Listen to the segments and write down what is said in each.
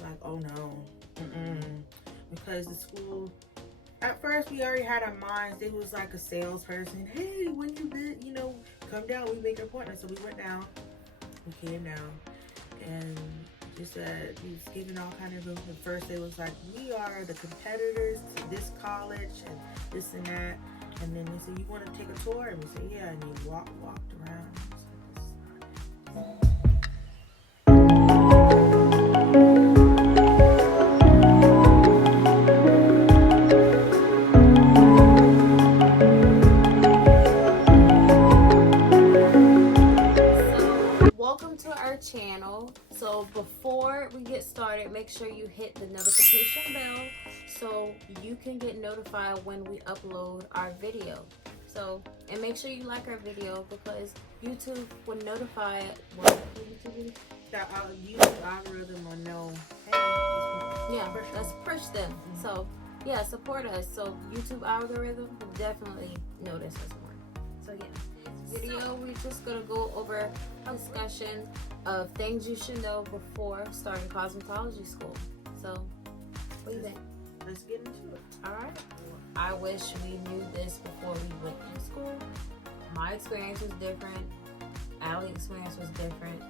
like, oh no, because the school, at first we already had our minds. It was like a salesperson. Hey, when you come down, we make an appointment. So we went down. We came down, and just said he was giving all kind of info. First, it was like, we are the competitors to this college and this and that. And then they said, you want to take a tour? And we said, yeah. And he walked around. Welcome to our channel. So before we get started, make sure you hit the notification bell so you can get notified when we upload our video. So, and make sure you like our video because YouTube will notify That YouTube algorithm will know. Hey, yeah, let's push them. So yeah, support us. So YouTube algorithm will definitely notice us more. So yeah, this video we're just gonna go over a discussion of things you should know before starting cosmetology school. So what do you think? Let's get into it. All right. I wish we knew this before we went to school. My experience was different. Allie's experience was different,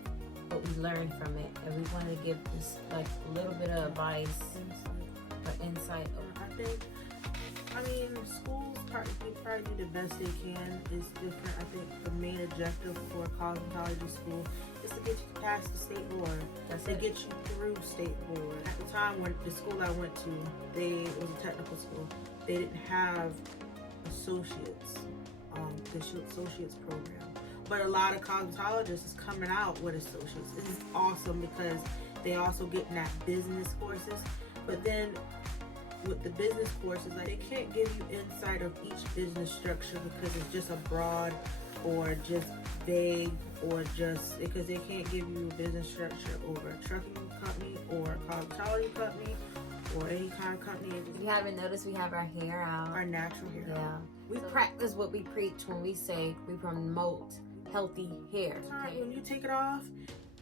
but we learned from it, and we wanted to give this like a little bit of advice or insight. I mean, schools probably do the best they can. It's different. I think the main objective for cosmetology school is to get you to pass the state board. That's to get you through state board. At the time when the school I went to, it was a technical school. They didn't have associates, the associates program. But a lot of cosmetologists is coming out with associates. This is awesome because they also getting that business courses. But then with the business courses, like, they can't give you insight of each business structure because it's just a broad or just vague, or just because they can't give you a business structure over a trucking company or a cosmetology company or any kind of company. If you haven't noticed, we have our hair out. Our natural hair. Yeah. We practice what we preach when we say we promote healthy hair. When you take it off,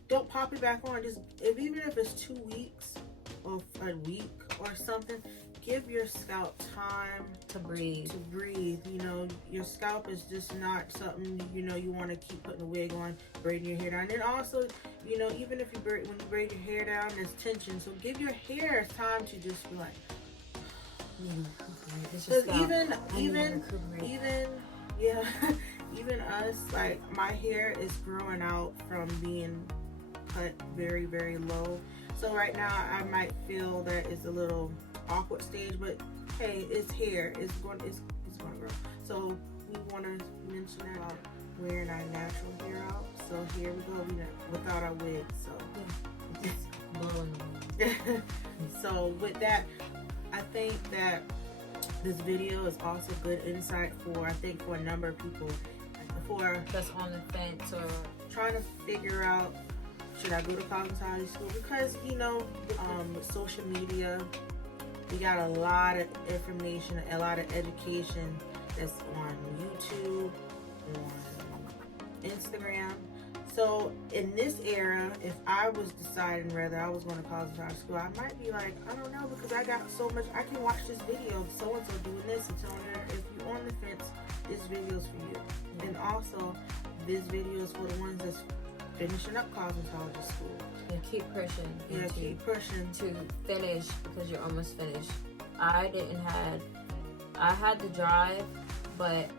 don't pop it back on. Just even if it's 2 weeks or a week or something, give your scalp time to breathe. You know, your scalp is just not something, you want to keep putting a wig on, braiding your hair down. And then also, even if when you braid your hair down, there's tension. So give your hair time to just be like, even us, like, my hair is growing out from being cut very, very low. So right now I might feel that it's a little awkward stage, but hey, it's hair. It's going to grow. So we want to mention about wearing our natural hair out. So here we go. Without our wig. So with that, I think that this video is also good insight for a number of people that's on the fence or trying to figure out, should I go to cosmetology school? Because with social media, we got a lot of information, a lot of education that's on YouTube, on Instagram. So in this era, if I was deciding whether I was going to cosmetology school, I might be like, I don't know, because I got so much. I can watch this video of so-and-so doing this and so-and-so. If you're on the fence, this video is for you. And also, this video is for the ones that's finishing up cosmetology school. And keep pushing. Yeah, keep pushing to finish, because you're almost finished. I had to drive, but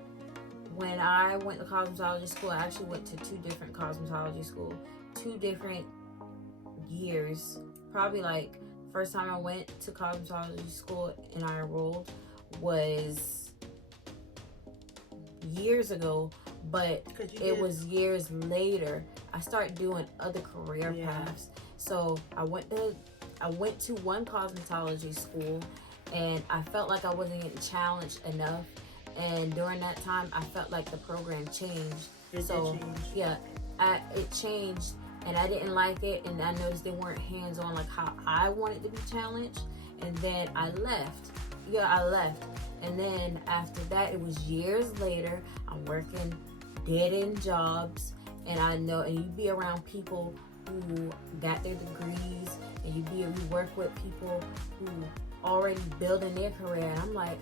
when I went to cosmetology school, I actually went to 2 different cosmetology schools, 2 different years. Probably like first time I went to cosmetology school and I enrolled was years ago, but it was years later I started doing other career paths. So I went to one cosmetology school and I felt like I wasn't getting challenged enough, and during that time I felt like the program changed. It changed and I didn't like it, and I noticed they weren't hands-on like how I wanted to be challenged, and then I left. And then after that, it was years later, I'm working dead-end jobs, and I know, and you be around people who got their degrees, and you work with people who already building their career, and I'm like,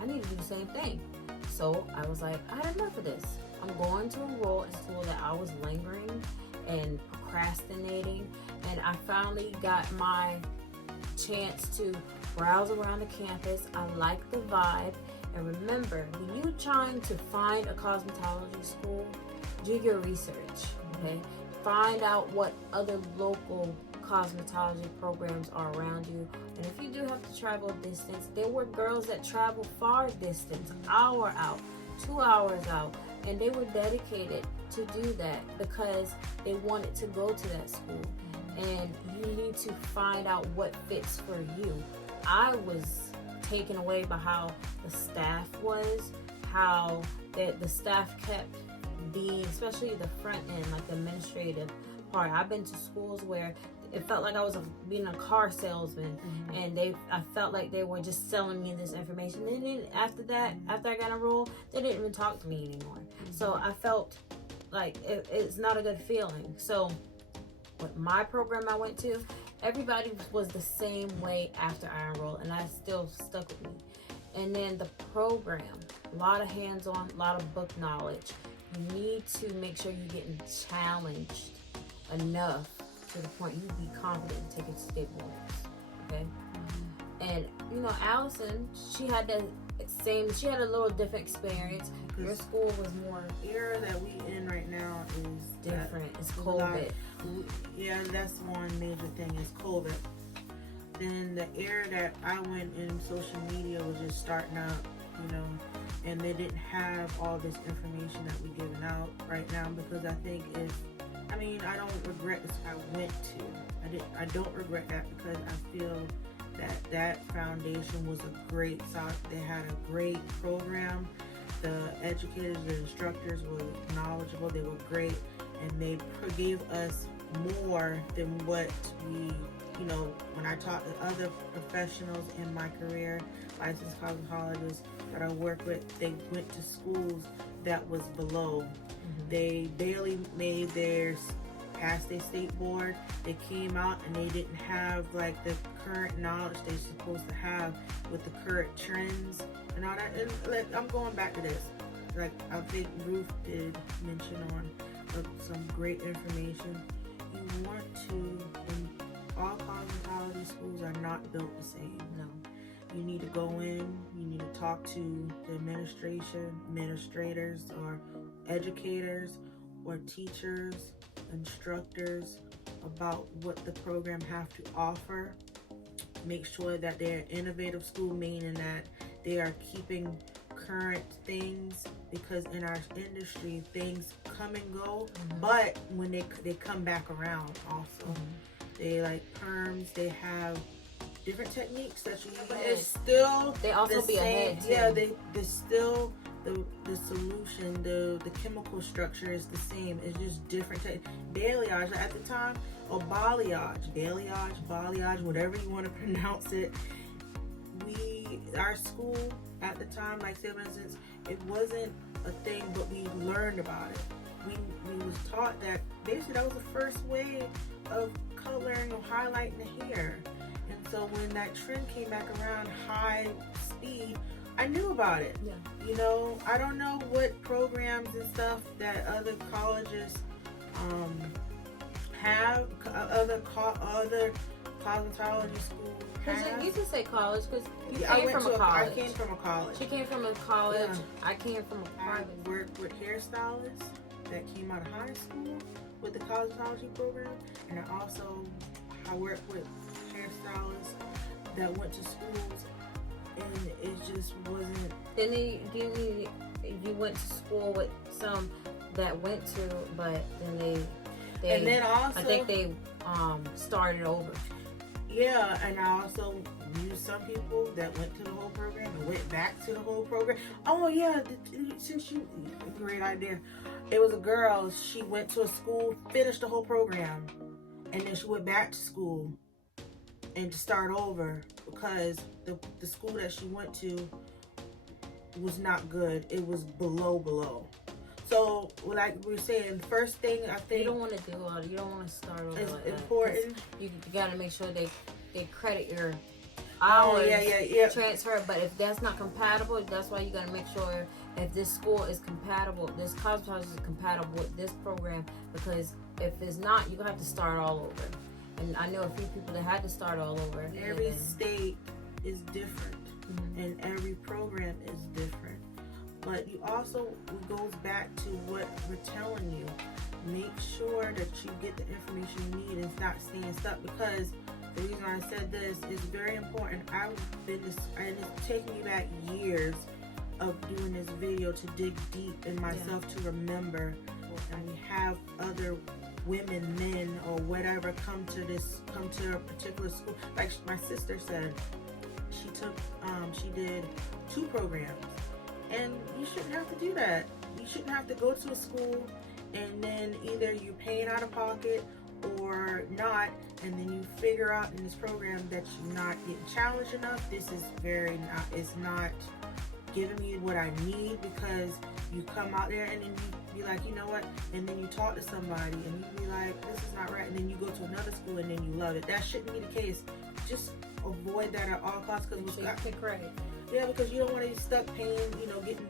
I need to do the same thing. So I was like, I had enough of this. I'm going to enroll in school that I was lingering and procrastinating, and I finally got my chance to browse around the campus. I like the vibe, and remember, when you're trying to find a cosmetology school, do your research, okay? Find out what other local cosmetology programs are around you. And if you do have to travel distance, there were girls that travel far distance, hour out, 2 hours out, and they were dedicated to do that because they wanted to go to that school. And you need to find out what fits for you. I was taken away by how the staff was, how the staff kept being, especially the front end, like the administrative part. I've been to schools where it felt like I was being a car salesman, and I felt like they were just selling me this information. They didn't, after I got enrolled, they didn't even talk to me anymore. So I felt like it's not a good feeling. So with my program I went to, everybody was the same way after I enrolled, and that still stuck with me. And then the program, a lot of hands-on, a lot of book knowledge. You need to make sure you're getting challenged enough to the point you be confident in taking state boards, okay? And you know, Allison, she had a little different experience. Your school was more, The era that we in right now is different. It's COVID. Yeah, that's one major thing is COVID. Then the era that I went in, social media was just starting up, you know, and they didn't have all this information that we're giving out right now, because I think I don't regret this. I don't regret that, because I feel that foundation was a great solid. They had a great program. The educators, the instructors were knowledgeable. They were great, and they gave us more than what we, you know, when I talked to other professionals in my career, licensed cosmetologists that I work with, they went to schools that was below. They barely made past their state board. They came out and they didn't have like the current knowledge they're supposed to have with the current trends and all that. And like, I'm going back to this. Like, I think Ruth did mention on some great information. You want to, and all cosmetology schools are not built the same. No. You need to go in, you need to talk to the administrators or educators or teachers, instructors about what the program have to offer. Make sure that they're an innovative school, meaning that they are keeping current things, because in our industry things come and go, but when they come back around also. They like perms, they have different techniques that you use, but it's still they also the be same. ahead too. Yeah, they're still the solution, the chemical structure is the same. It's just different. Balayage at the time, or balayage, whatever you want to pronounce it. Our school at the time, like say for instance, it wasn't a thing, but we learned about it. We was taught that basically that was the first way of coloring or highlighting the hair. And so when that trend came back around, high speed, I knew about it. Yeah. You know, I don't know what programs and stuff that other colleges have, other cosmetology schools have. You can say college, because you I came from a college. I came from a college. She came from a college. Yeah. I came from a private. I worked with hairstylists that came out of high school with the cosmetology program, and I worked with hairstylists that went to schools, and it just wasn't. Then you went to school with some that went to, but then they And then also, I think they started over. Yeah, and I also knew some people that went to the whole program and went back to the whole program. Oh yeah, great idea. It was a girl, she went to a school, finished the whole program, and then she went back to school and to start over, because the school that she went to was not good. It was below. So, like we're saying, first thing I think You don't want to do all. You don't want to start over is like that. important. You got to make sure they credit your Oh hours yeah. transfer. But if that's not compatible, that's why you got to make sure if this school is compatible, this cosmetologist is compatible with this program. Because if it's not, you have to start all over. And I know a few people that had to start all over. Every state is different, and every program is different. But you also, it goes back to what we're telling you. Make sure that you get the information you need and stop staying stuck, because the reason I said this is very important. And it's taken me back years of doing this video to dig deep in myself to remember. And we have other women, men, or whatever come to a particular school. Like my sister said, she did 2 programs. And you shouldn't have to do that. You shouldn't have to go to a school and then either you're paying out of pocket or not, and then you figure out in this program that you're not getting challenged enough. This is it's not giving me what I need, because you come out there and then you be like, you know what, and then you talk to somebody and you be like, this is not right, and then you go to another school and then you love it. That shouldn't be the case. Just avoid that at all costs, because because you don't want to be stuck paying, getting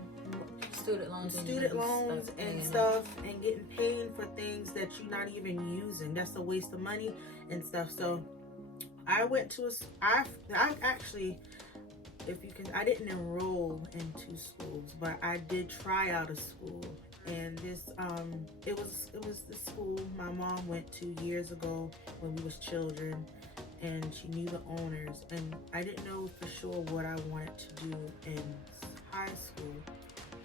student loans and stuff, and getting paid for things that you're not even using. That's a waste of money and stuff. So I went to I actually, I didn't enroll in 2 schools, but I did try out a school. And this it was the school my mom went to years ago when we was children, and she knew the owners, and I didn't know for sure what I wanted to do in high school.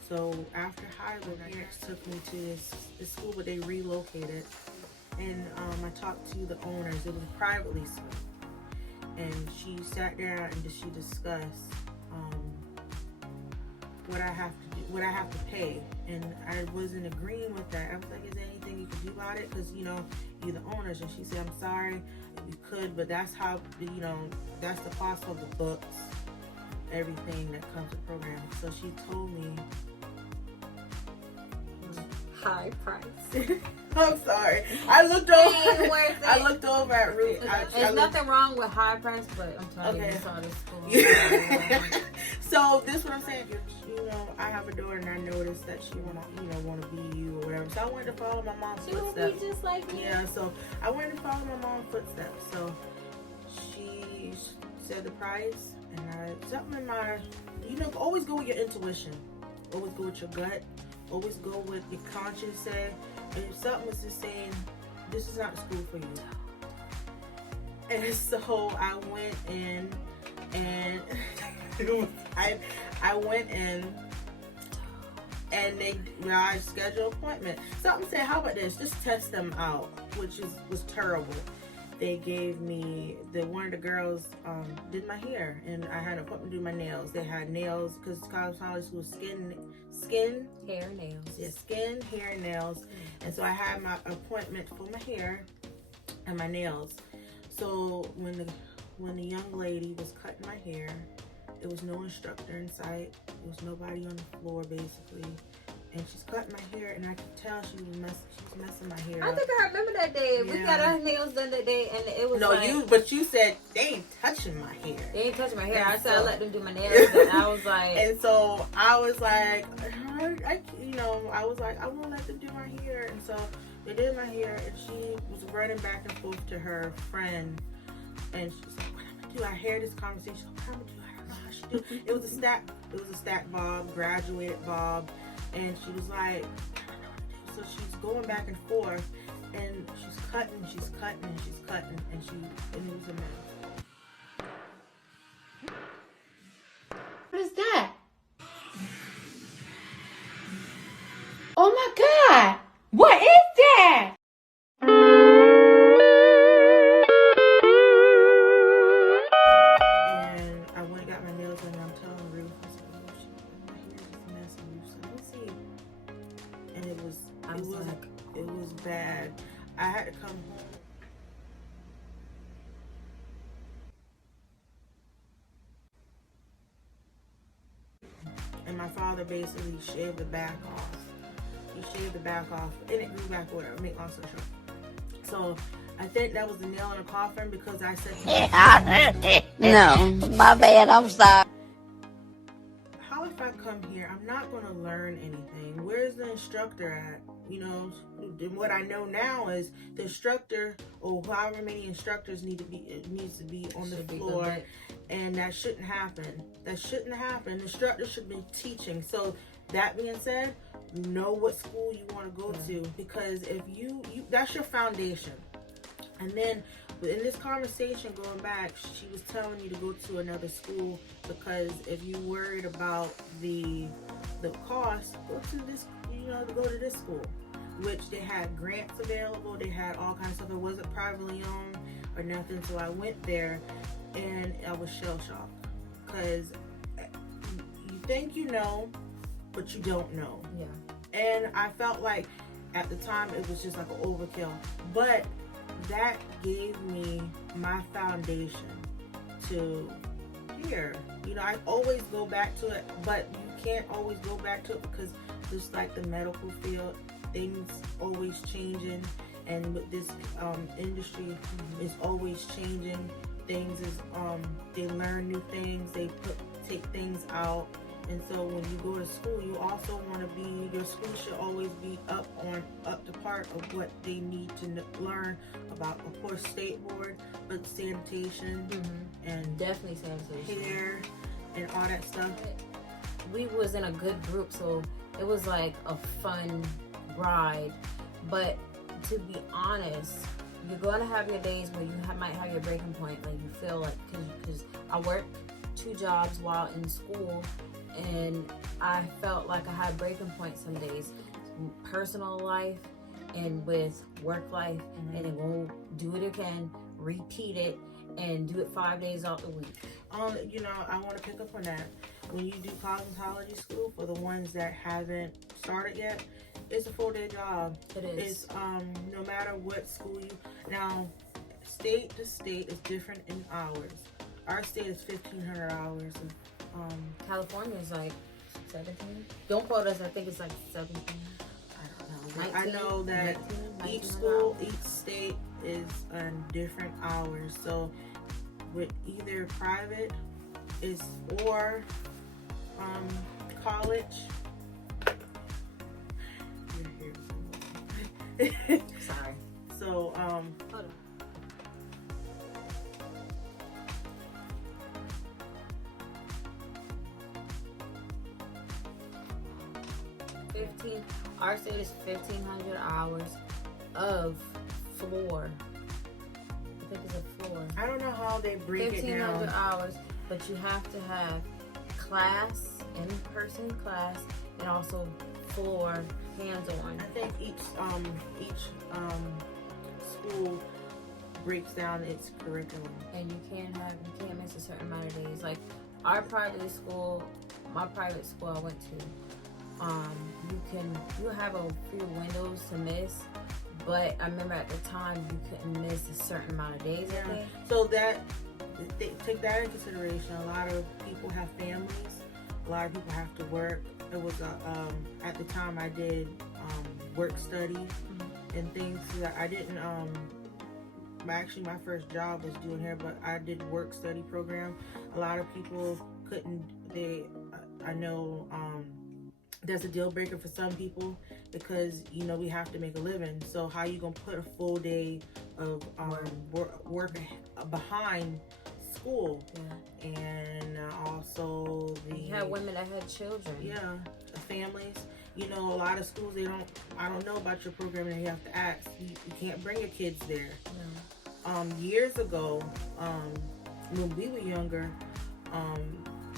So after high school, my parents took me to this school, but they relocated, and I talked to the owners. It was privately school, and she sat down and she discussed what I have to do, what I have to pay, and I wasn't agreeing with that. I was like, is there anything you can do about it? Because you're the owners. And she said, I'm sorry, you could, but that's how, that's the cost of the books, everything that comes with the program. So she told me high price. I'm sorry. I looked over at Ruth. There's nothing wrong with high price, but I'm telling you, saw this school. So this is what I'm saying. I have a daughter, and I noticed that she want to be you or whatever. So I wanted to follow my mom's footsteps. She would be just like me. Yeah. So I wanted to follow my mom's footsteps. So she said the price, and something in my, always go with your intuition. Always go with your gut. Always go with your conscience say. And if something was just saying, this is not the school for you. And so I went in, and I went in, and I scheduled an appointment. Something said, how about this? Just test them out, which was terrible. They gave me, one of the girls did my hair, and I had an appointment to do my nails. They had nails, because cosmetology was skin, hair, nails. Yeah, skin, hair, and nails. And so I had my appointment for my hair and my nails. So when the young lady was cutting my hair, there was no instructor in sight. There was nobody on the floor, basically. And she's cutting my hair, and I could tell she was messing my hair up. I think I remember that day. Yeah. We got our nails done that day, and it was but you said they ain't touching my hair. They ain't touching my hair. I said I let them do my nails, and I was like, and so I was like, I was like, I won't let them do my hair. And so they did my hair, and she was running back and forth to her friend, and she was like, what am I gonna do? I heard this conversation. What am I gonna do? I don't know how she do. It was a stack bob, graduated bob. And she was like, so she's going back and forth, and she's cutting, and she's cutting, and she's cutting, and it was a mess. What is that? Oh my God! What is that? And I went and got my nails done, and I'm telling Ruth, I said, oh, my hair is a mess. And Ruth said, let's see. And it was bad. I had to come home. And my father basically shaved the back off. you shave the back off, and it grew back, whatever, make long story short. So I think that was the nail in the coffin, because I said to myself, no, my bad, I'm sorry. how if I come here, I'm not going to learn anything? Where's the instructor at? You know, and what I know now is the instructor, or however many instructors needs to be on the floor, and that shouldn't happen. That shouldn't happen. The instructor should be teaching. So that being said, know what school you want to go to, because if you that's your foundation. And then in this conversation going back, she was telling you to go to another school, because if you worried about the cost, go to this, go to this school, which they had grants available, they had all kinds of stuff. It wasn't privately owned or nothing. So I went there and I was shell shocked, because you think you know, but you don't know. Yeah. And I felt like at the time it was just like an overkill, but that gave me my foundation to here. I always go back to it, but you can't always go back to it, because just like the medical field, things always changing, and with this industry is always changing. Things is they learn new things, they take things out. And so when you go to school, you also want to be, your school should always be up to part of what they need to learn about, of course, state board, but sanitation and definitely sanitation, hair, and all that stuff. We was in a good group, so it was like a fun ride. But to be honest, you're going to have your days where you might have your breaking point, like you feel like, because I worked 2 jobs while in school, and I felt like I had breaking points some days, personal life and with work life, and then go do it again, repeat it, and do it 5 days out the week. I want to pick up on that. When you do cosmetology school, for the ones that haven't started yet, it's a full-day job. It is. It's no matter what school now, state to state is different in hours. Our state is 1,500 hours. California is like 17. Don't quote us. I think it's like 17. I don't know. 19, I know that 19, each school, each state is on different hours. So with either private or college. Sorry. So hold on. Our state is 1,500 hours of floor. I think it's a floor. I don't know how they break it down. 1,500 hours, but you have to have class, in-person class, and also floor, hands-on. I think each school breaks down its curriculum. And you can't miss a certain amount of days. Like my private school I went to, you have a few windows to miss, but I remember at the time you couldn't miss a certain amount of days. Yeah. I think. So take that into consideration. A lot of people have families. A lot of people have to work. It was at the time I did work study and things that I didn't. Actually, my first job was doing hair, but I did work study program. A lot of people couldn't. I know. There's a deal breaker for some people, because we have to make a living. So how you gonna put a full day of work behind school? Yeah. And also you had women that had children. Yeah, families. A lot of schools I don't know about your program, and you have to ask. You can't bring your kids there. No. Years ago, when we were younger,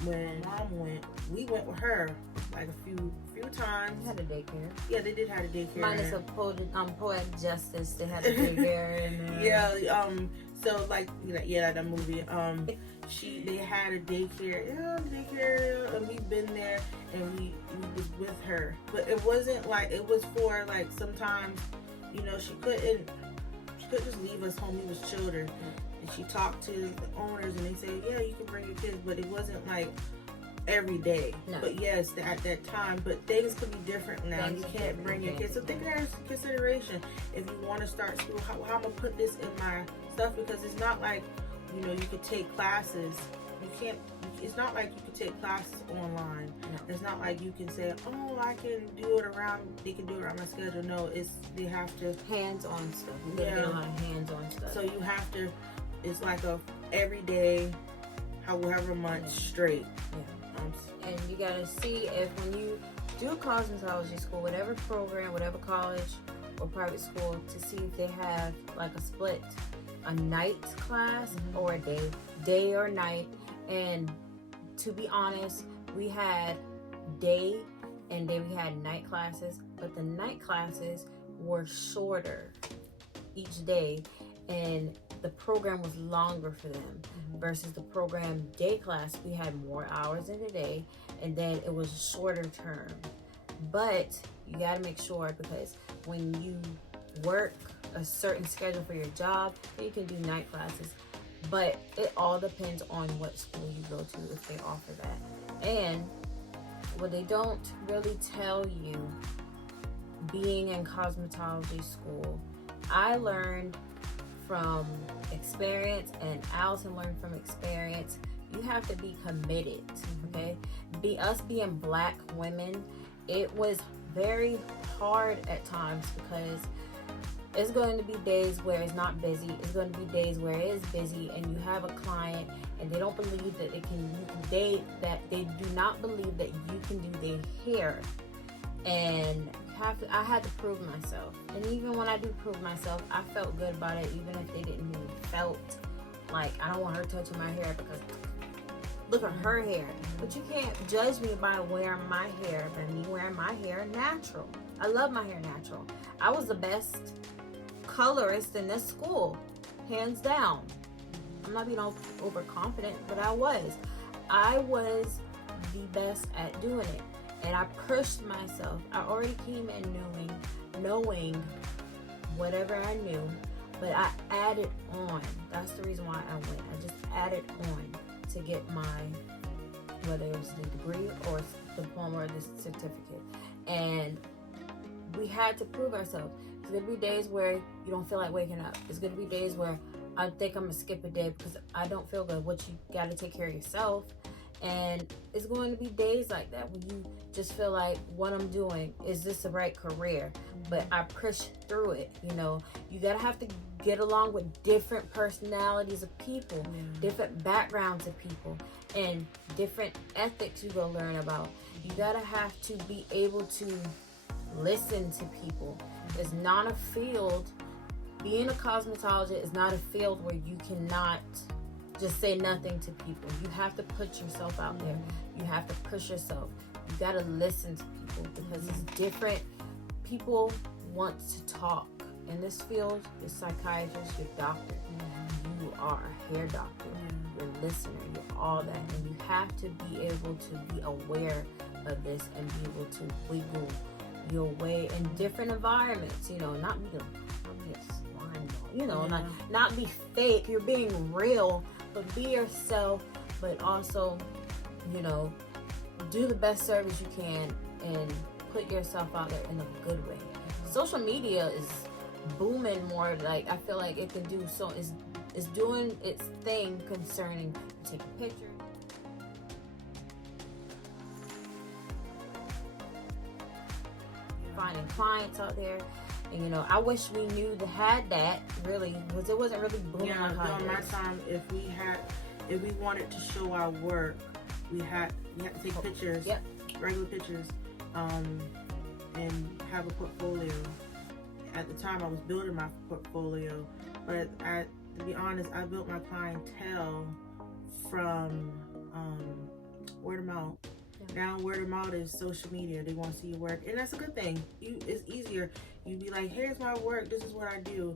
when Mom went, we went with her like a few times. They had a daycare. Yeah, they did have a daycare. Minus a poetic justice, they had a daycare. And, yeah. So like that movie. They had a daycare, and we've been there, and we was with her. But it wasn't like, it was for like, sometimes she couldn't just leave us home. We was children. And she talked to the owners, and they said, yeah, you can bring your kids, but it wasn't like every day. No. But yes, at that time, but things could be different now. Things You are can't different. bring your kids. So take that into consideration. If you want to start school, how I'm gonna put this in my stuff, because it's not like, you know, you could take classes. You can't. It's not like you can take classes online. No. It's not like you can say, oh, I can do it around. They can do it around my schedule. No, they have to Hands-on stuff. You gotta get a lot of hands-on stuff. So you have to. It's like a everyday, however much straight. Yeah. And you gotta see if when you do cosmetology school, whatever program, whatever college or private school, to see if they have like a split, a night class or a day or night. And to be honest, we had day and then we had night classes, but the night classes were shorter each day, and the program was longer for them versus the program day class. We had more hours in the day, and then it was a shorter term. But you got to make sure, because when you work a certain schedule for your job, you can do night classes. But it all depends on what school you go to, if they offer that. And what they don't really tell you, being in cosmetology school, I learned from experience, and Allison learned from experience, you have to be committed, okay? Us being Black women, it was very hard at times, because it's going to be days where it's not busy. It's going to be days where it is busy, and you have a client and they don't believe that they do not believe that you can do their hair. And I had to prove myself. And even when I do prove myself, I felt good about it, even if they didn't even felt like, I don't want her touching my hair because look at her hair. But you can't judge me by wearing my hair, by me wearing my hair natural. I love my hair natural. I was the best colorist in this school, hands down. I'm not being overconfident, but I was the best at doing it, and I pushed myself. I already came in knowing whatever I knew, but I added on. That's the reason why I went. I just added on to get my, whether it was the degree or the diploma or the certificate. And we had to prove ourselves. It's gonna be days where you don't feel like waking up. It's gonna be days where I think I'm gonna skip a day because I don't feel good. What you gotta take care of yourself. And it's going to be days like that when you just feel like, what I'm doing, is this the right career? But I push through it. You know, you gotta have to get along with different personalities of people, different backgrounds of people, and different ethics you go learn about. You gotta have to be able to listen to people. It's not a field. Being a cosmetologist is not a field where you cannot just say nothing to people. You have to put yourself out there. You have to push yourself. You got to listen to people, because it's different. People want to talk. In this field, you're psychiatrist, you're doctor. You are a hair doctor. You're a listener. You're all that. And you have to be able to be aware of this and be able to wiggle your way in different environments. You know, not be a slime ball. You know, not be fake. You're being real. But be yourself, but also, you know, do the best service you can and put yourself out there in a good way. Social media is booming more. Like, I feel like it can do so. It's doing its thing concerning taking pictures. Finding clients out there. And, you know, I wish we knew to had that, really, because it wasn't really booming like how it during my is. time, if we wanted to show our work, we had to take pictures, regular pictures, and have a portfolio. At the time, I was building my portfolio, but to be honest, I built my clientele from word of mouth. Now word of mouth is social media. They want to see your work, and that's a good thing. It's easier. You be like, here's my work. This is what I do.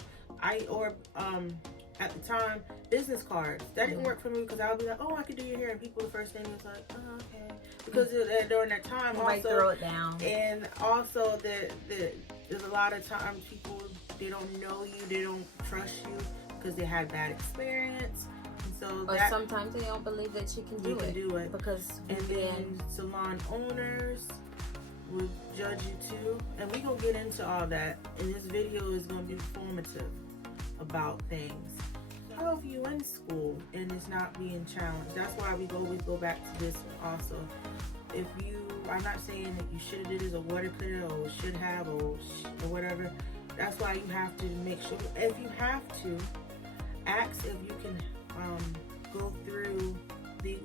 At the time, business cards. That didn't work for me, because I would be like, oh, I could do your hair, and people the first thing was like, oh, okay, because during that time, You might throw it down. And also there's a lot of times people, they don't know you, they don't trust you because they had bad experience. And so So or that, sometimes they don't believe that you can you do can it do it. because And then salon owners will judge you too. And we gonna get into all that. And this video is gonna be informative about things. How if you in school and it's not being challenged? That's why we always go back to this also. If you, I'm not saying that you should have did this or what it could have or should have or whatever. That's why you have to make sure, if you have to, ask if you can go through the,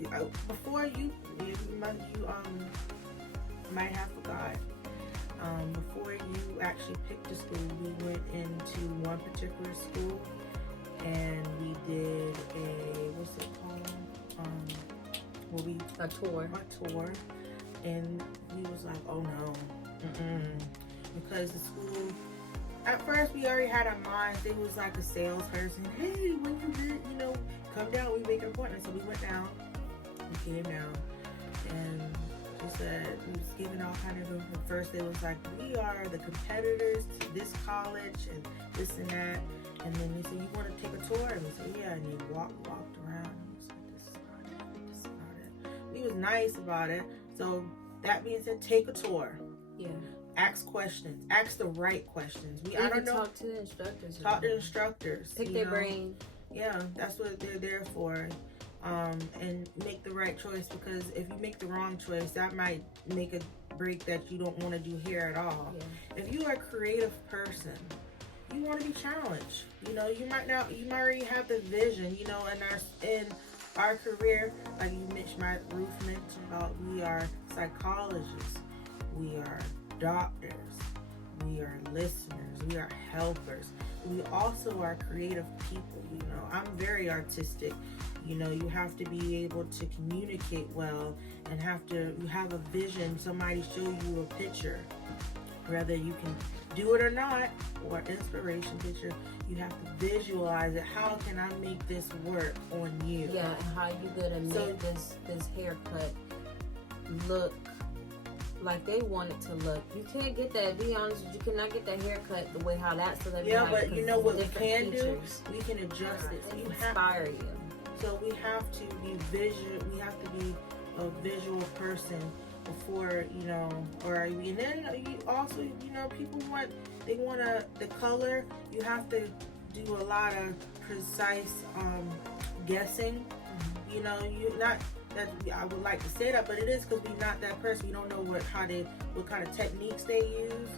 before you might have forgot, before you actually picked the school, we went into one particular school and we did a, what's it called? a tour. A tour, and we was like, oh no, because the school, at first we already had our minds, it was like a salesperson, hey, when you did, come down, we make an appointment. So we went down, we came down, and they said, we was giving all kind of info. First it was like, we are the competitors to this college and this and that, and then they said, you want to take a tour? And we said, yeah, and they walked around, and we was like, this is not it. We was nice about it. So that being said, take a tour. Yeah. Ask questions. Ask the right questions. I don't know. Talk to the instructors. Talk to the instructors. Pick their brain. Yeah, that's what they're there for. And make the right choice, because if you make the wrong choice, that might make a break that you don't want to do hair at all. Yeah. If you are a creative person, you want to be challenged. You might already have the vision. In our career, like Ruth mentioned about, we are psychologists, we are doctors, we are listeners, we are helpers. We also are creative people. I'm very artistic. You have to be able to communicate well, and you have a vision, somebody show you a picture, whether you can do it or not, or inspiration picture, you have to visualize it. How can I make this work on you? Yeah, and how you gonna make this haircut look like they want it to look. You can't get that, be honest, you cannot get that haircut the way how that celebrity. Yeah, but you know what we can features. do? We can adjust it. And inspire you. So we have to be visual. We have to be a visual person before, and then you also, people want the color. You have to do a lot of precise guessing. You not that I would like to say that, but it is because we're not that person. We don't know what kind of techniques they use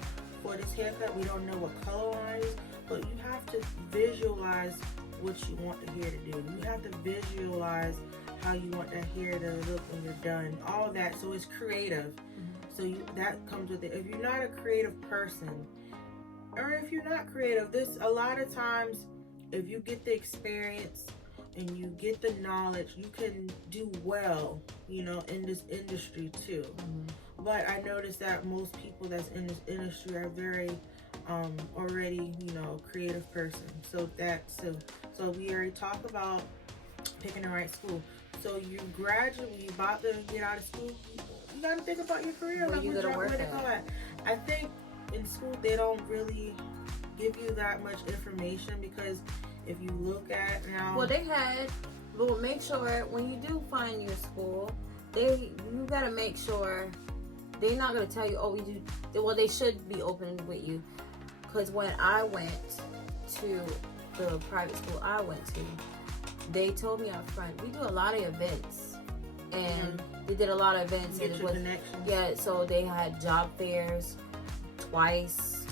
for this haircut. We don't know what color line is, but you have to visualize what you want the hair to do. You have to visualize how you want that hair to look when you're done. All that, so it's creative. So that comes with it. If you're not a creative person, or if you're not creative, a lot of times, if you get the experience and you get the knowledge, you can do well, in this industry too. But I noticed that most people that's in this industry are very already, creative person. So we already talked about picking the right school. So you about to get out of school, you gotta think about your career. Where you gonna work at? I think in school they don't really give you that much information, because if you look at now, well, make sure when you do find your school, you gotta make sure they're not gonna tell you, they should be open with you. Because when I went to the private school I went to, they told me up front, we do a lot of events, and they did a lot of events, and so they had job fairs twice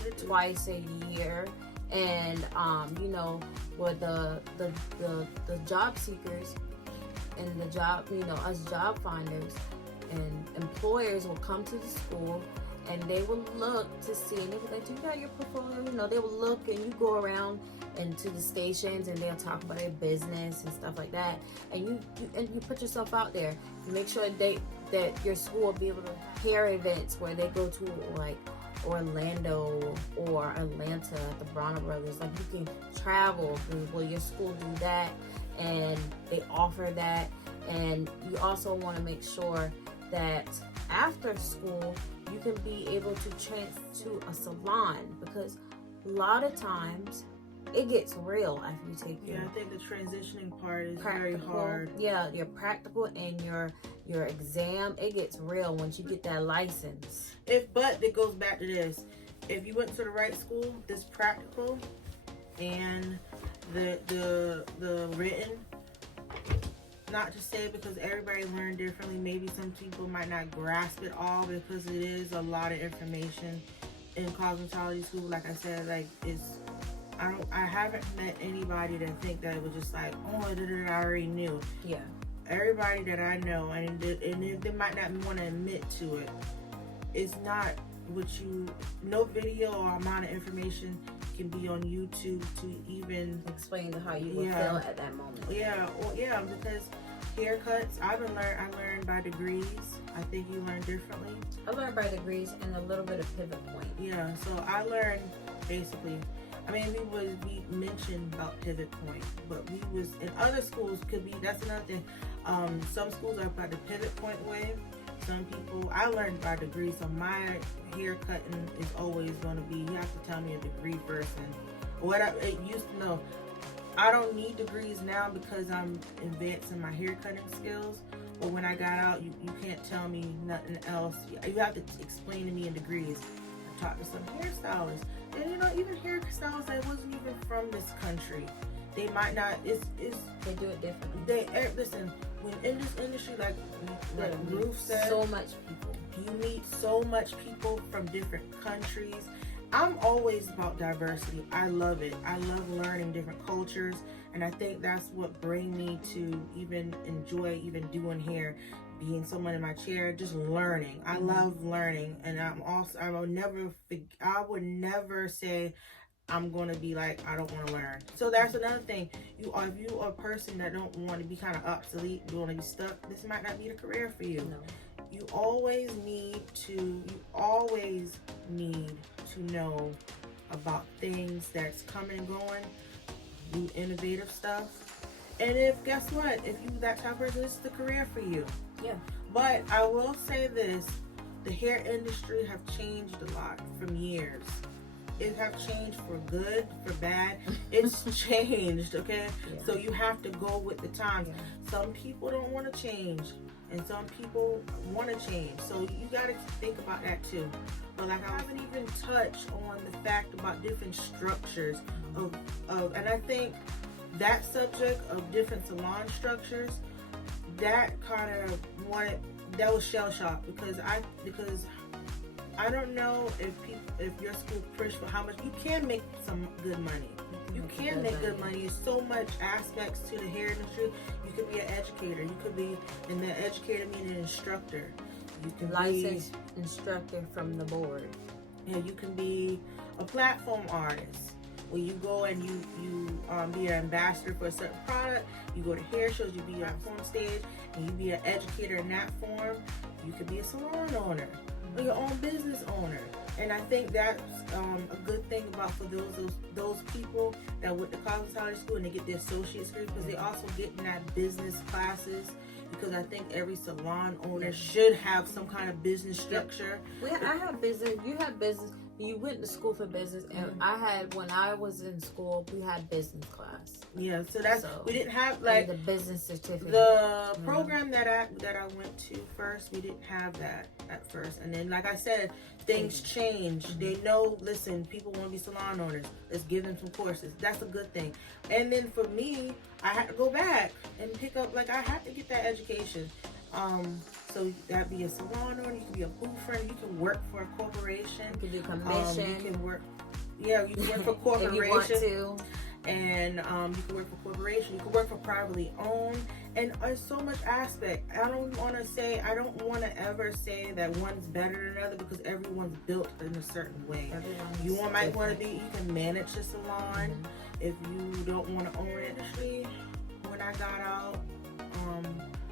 a year, and where the job seekers and the job, us job finders and employers will come to the school, and they will look to see, and they will like, do you got your portfolio? They will look, and you go around into the stations, and they'll talk about their business and stuff like that, and you put yourself out there. Make sure that your school will be able to hair events where they go to, like Orlando or Atlanta at the Bronner Brothers. Like, you can travel. Will your school do that? And they offer that. And you also want to make sure that after school you can be able to transfer to a salon, because a lot of times it gets real after you take Yeah, your I think the transitioning part is practical. very hard. Yeah, your practical and your exam, it gets real once you get that license. But it goes back to this. If you went to the right school, this practical and the written, not to say because everybody learned differently, maybe some people might not grasp it all because it is a lot of information in cosmetology school. Like I said, like I haven't met anybody that think that it was just like, oh, I already knew. Yeah. Everybody that I know, and they might not want to admit to it, it's not what no video or amount of information can be on YouTube to even explain how you would feel at that moment. Yeah, well, yeah, because haircuts, I learned by degrees. I think you learn differently. I learned by degrees and a little bit of pivot point. Yeah, so I learned basically. I mean, we mentioned about pivot point, but we was in other schools could be. That's another thing. Some schools are about the pivot point way. Some people, I learned by degrees, so my hair cutting is always going to be, you have to tell me a degree first. And what it used to know, I don't need degrees now because I'm advancing my hair cutting skills. But when I got out, you can't tell me nothing else. You have to explain to me in degrees. I talked to some hairstylists, and even hairstylists that wasn't even from this country. They might not. They do it differently. Listen. When in this industry, like Ruth said, so much people. You meet so much people from different countries. I'm always about diversity. I love it. I love learning different cultures, and I think that's what brings me to even enjoy even doing hair, being someone in my chair, just learning. I love learning, and I would never say I'm going to be like, I don't want to learn. So that's another thing. If you are a person that don't want to be kind of obsolete, you want to be stuck, this might not be the career for you. No. You always need to know about things that's coming and going, new innovative stuff. And guess what? If you that type of person, this is the career for you. Yeah. But I will say this, the hair industry have changed a lot from years. It have changed for good, for bad. It's changed, okay? Yeah. So you have to go with the times. Yeah. Some people don't want to change, and some people want to change. So you got to think about that too. But like I haven't even touched on the fact about different structures and I think that subject of different salon structures, that was shell shock because I don't know if your school pushed for how much. You can make some good money. You can make good money. There's so much aspects to the hair industry. You could be an educator. You could be, and the educator meaning an instructor. You can licensed instructor from the board. Yeah, you can be a platform artist. Where you go and you be an ambassador for a certain product. You go to hair shows. You be on stage, and you be an educator in that form. You could be a salon owner. Or your own business owner. And I think that's a good thing about for those people that went to cosmetology school and they get their associate's degree, because they also get in that business classes, because I think every salon owner should have some kind of business structure. I have business. You have business. You went to school for business, and when I was in school, we had business class. Yeah, so we didn't have the business certificate. The program that I went to first, we didn't have that at first, and then like I said, things change. They know. Listen, people want to be salon owners. Let's give them some courses. That's a good thing. And then for me, I had to go back and pick up. I had to get that education. So that'd be a salon owner, you can be a booth, you can work for a corporation. You can do commission. You can work for corporation. If you want to. And you can work for corporation, you can work for privately owned, and there's so much aspect. I don't want to ever say that one's better than another, because everyone's built in a certain way. You might want to you can manage a salon. If you don't want to own an industry. When I got out,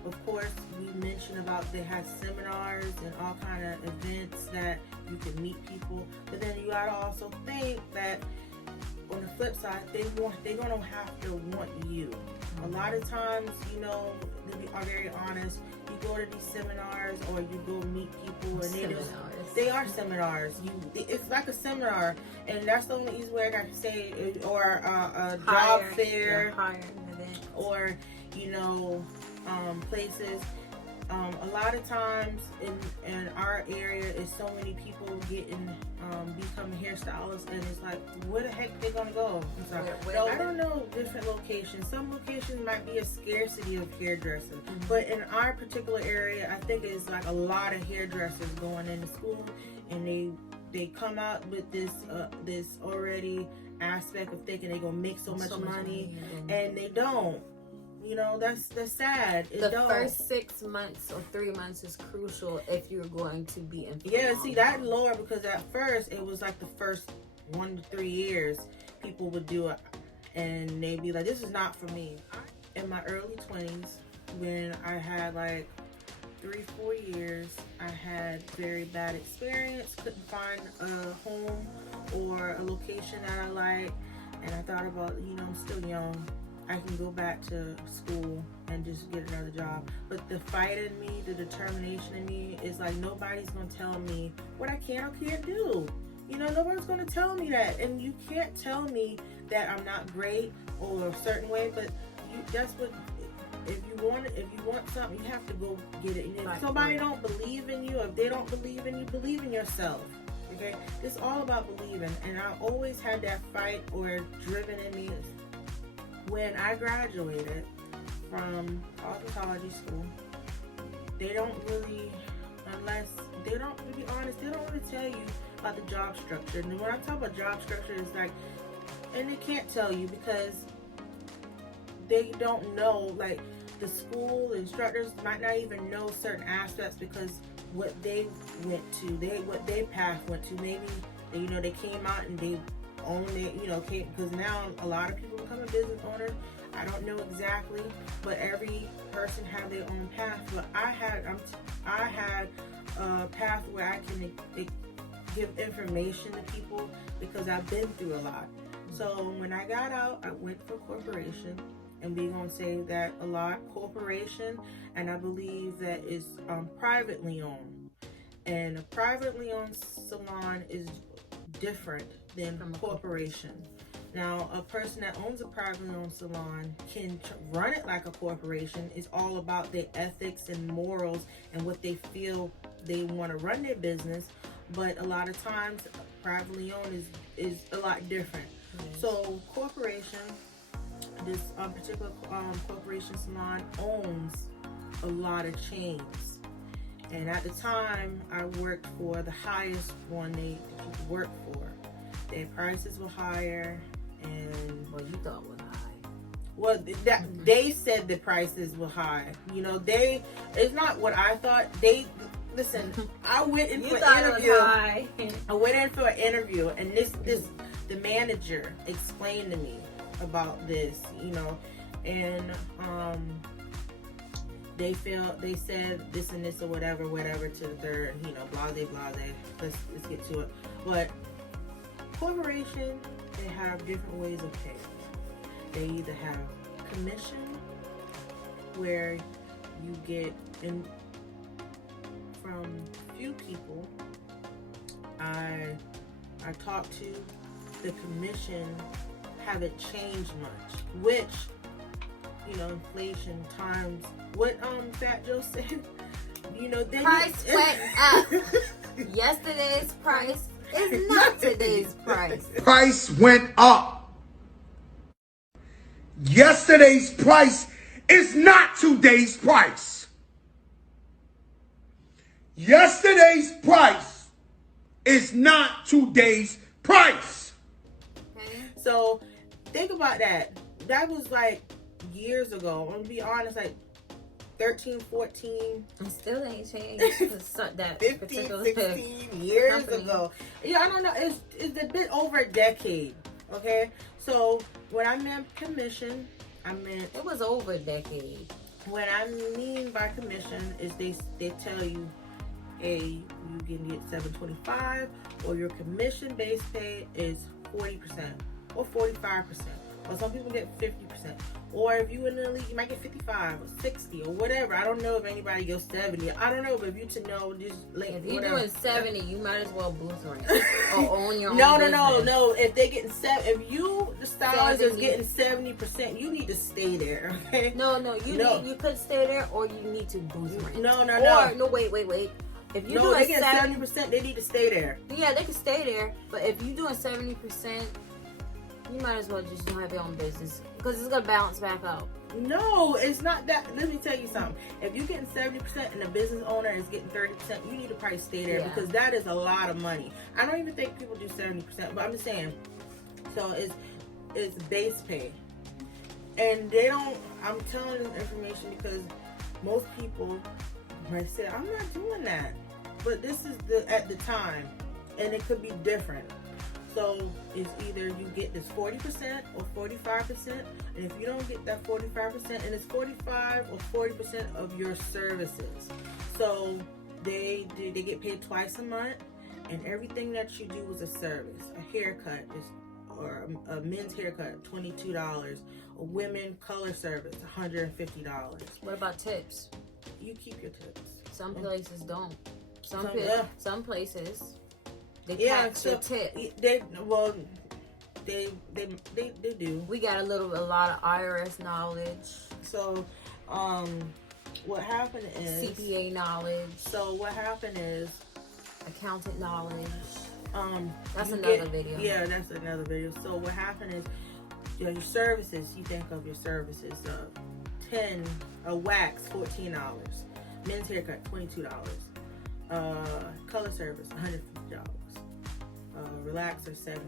of course, we mentioned about they had seminars and all kind of events that you could meet people. But then you gotta also think that on the flip side, they're gonna have to want you. A lot of times, you know, to be very honest, you go to these seminars or you go meet people and they are seminars. It's like a seminar, and that's the only easy way I can say it, or a job fair, or you know, places. A lot of times in our area is so many people becoming hairstylists, and it's like, where the heck they gonna go? I'm sorry. I don't know different locations. Some locations might be a scarcity of hairdressers, but in our particular area, I think it's like a lot of hairdressers going into school, and they come out with this already aspect of thinking they're gonna make so much money, and they don't. You know, that's sad. The first 6 months or 3 months is crucial if you're going to be in. Yeah, see, that lower, because at first it was like the first 1 to 3 years people would do it, and they'd be like, this is not for me. In my early 20s, when I had like 3-4 years, I had very bad experience, couldn't find a home or a location that I like, and I thought about, you know, I'm still young, I can go back to school and just get another job. But the fight in me, the determination in me is like, nobody's gonna tell me what I can or can't do. You know, nobody's gonna tell me that. And you can't tell me that I'm not great or a certain way, but that's what, if you want something, you have to go get it. And if somebody don't believe in you, or if they don't believe in you, believe in yourself. Okay? It's all about believing. And I always had that fight or driven in me. When I graduated from cosmetology school, they don't really, to be honest, they don't really tell you about the job structure. And when I talk about job structure, it's like, and they can't tell you because they don't know, like the school instructors might not even know certain aspects because what they went to, what their path went to, maybe, you know, they came out and they own it, you know, because now a lot of people become a business owner. I don't know exactly, but every person had their own path. But I had a path where I can give information to people because I've been through a lot. So when I got out, I went for corporation, and we're gonna say that a lot corporation, and I believe that it's privately owned, and a privately owned salon is different than from a corporation. Now, a person that owns a privately owned salon can run it like a corporation. It's all about their ethics and morals and what they feel they want to run their business. But a lot of times, privately owned is a lot different. Mm-hmm. So, corporation, this particular corporation salon owns a lot of chains. And at the time, I worked for the highest one they could work for. Their prices were higher, and what you thought was high. Well, they said the prices were high. You know, it's not what I thought. Listen. I went in for an interview. I went in for an interview, and the manager explained to me about this. You know, and they said this and this or whatever to the third. You know, blase. Let's get to it, but. Corporation, they have different ways of paying. They either have commission, where you get in from few people I talked to, the commission haven't changed much, which, you know, inflation times what Fat Joe said, you know, price went up. Yesterday's price is not today's price. Price went up. Yesterday's price is not today's price. Yesterday's price is not today's price. Okay. So think about that. That was like years ago. I'm gonna be honest, like 13, 14. It still ain't changed. That 15, 16 years ago. Yeah, I don't know. It's a bit over a decade. Okay? So when I meant commission, I meant... It was over a decade. What I mean by commission is they tell you, hey, you can get $7.25, or your commission-based pay is 40% or 45%. or some people get 50%. Or if you in the elite, you might get 55 or 60 or whatever. I don't know if anybody goes 70. I don't know, but if you to know, just like If you're whatever. doing 70, you might as well boost rent or own your own No. If they getting if you the stylist is 70. getting 70%, you need to stay there. Okay? No, you could stay there, or you need to boost rent. No. Or no, wait. If you're No, they doing get 70%, 70%. They need to stay there. yeah, they can stay there. But if you're doing 70%, you might as well just have your own business because it's gonna balance back out. No, it's not that. Let me tell you something. If you're getting 70% and the business owner is getting 30%, you need to probably stay there because that is a lot of money. I don't even think people do 70%, but I'm just saying. So it's base pay, and they don't. I'm telling them information because most people might say I'm not doing that, but this is at the time, and it could be different. So it's either you get this 40% or 45%, and if you don't get that 45%, and it's 45 or 40% of your services. So they get paid twice a month, and everything that you do is a service. A haircut or a men's haircut, $22. A women color service, $150. What about tips? You keep your tips. Some places don't. Some places. They tax your tip. They do. We got a lot of IRS knowledge. So, what happened is CPA knowledge. So what happened is accountant knowledge. That's you another video. Yeah, that's another video. So what happened is your services. You think of your services. 10 a wax, $14. Men's haircut, $22. Color service, $150. Relaxer, $75.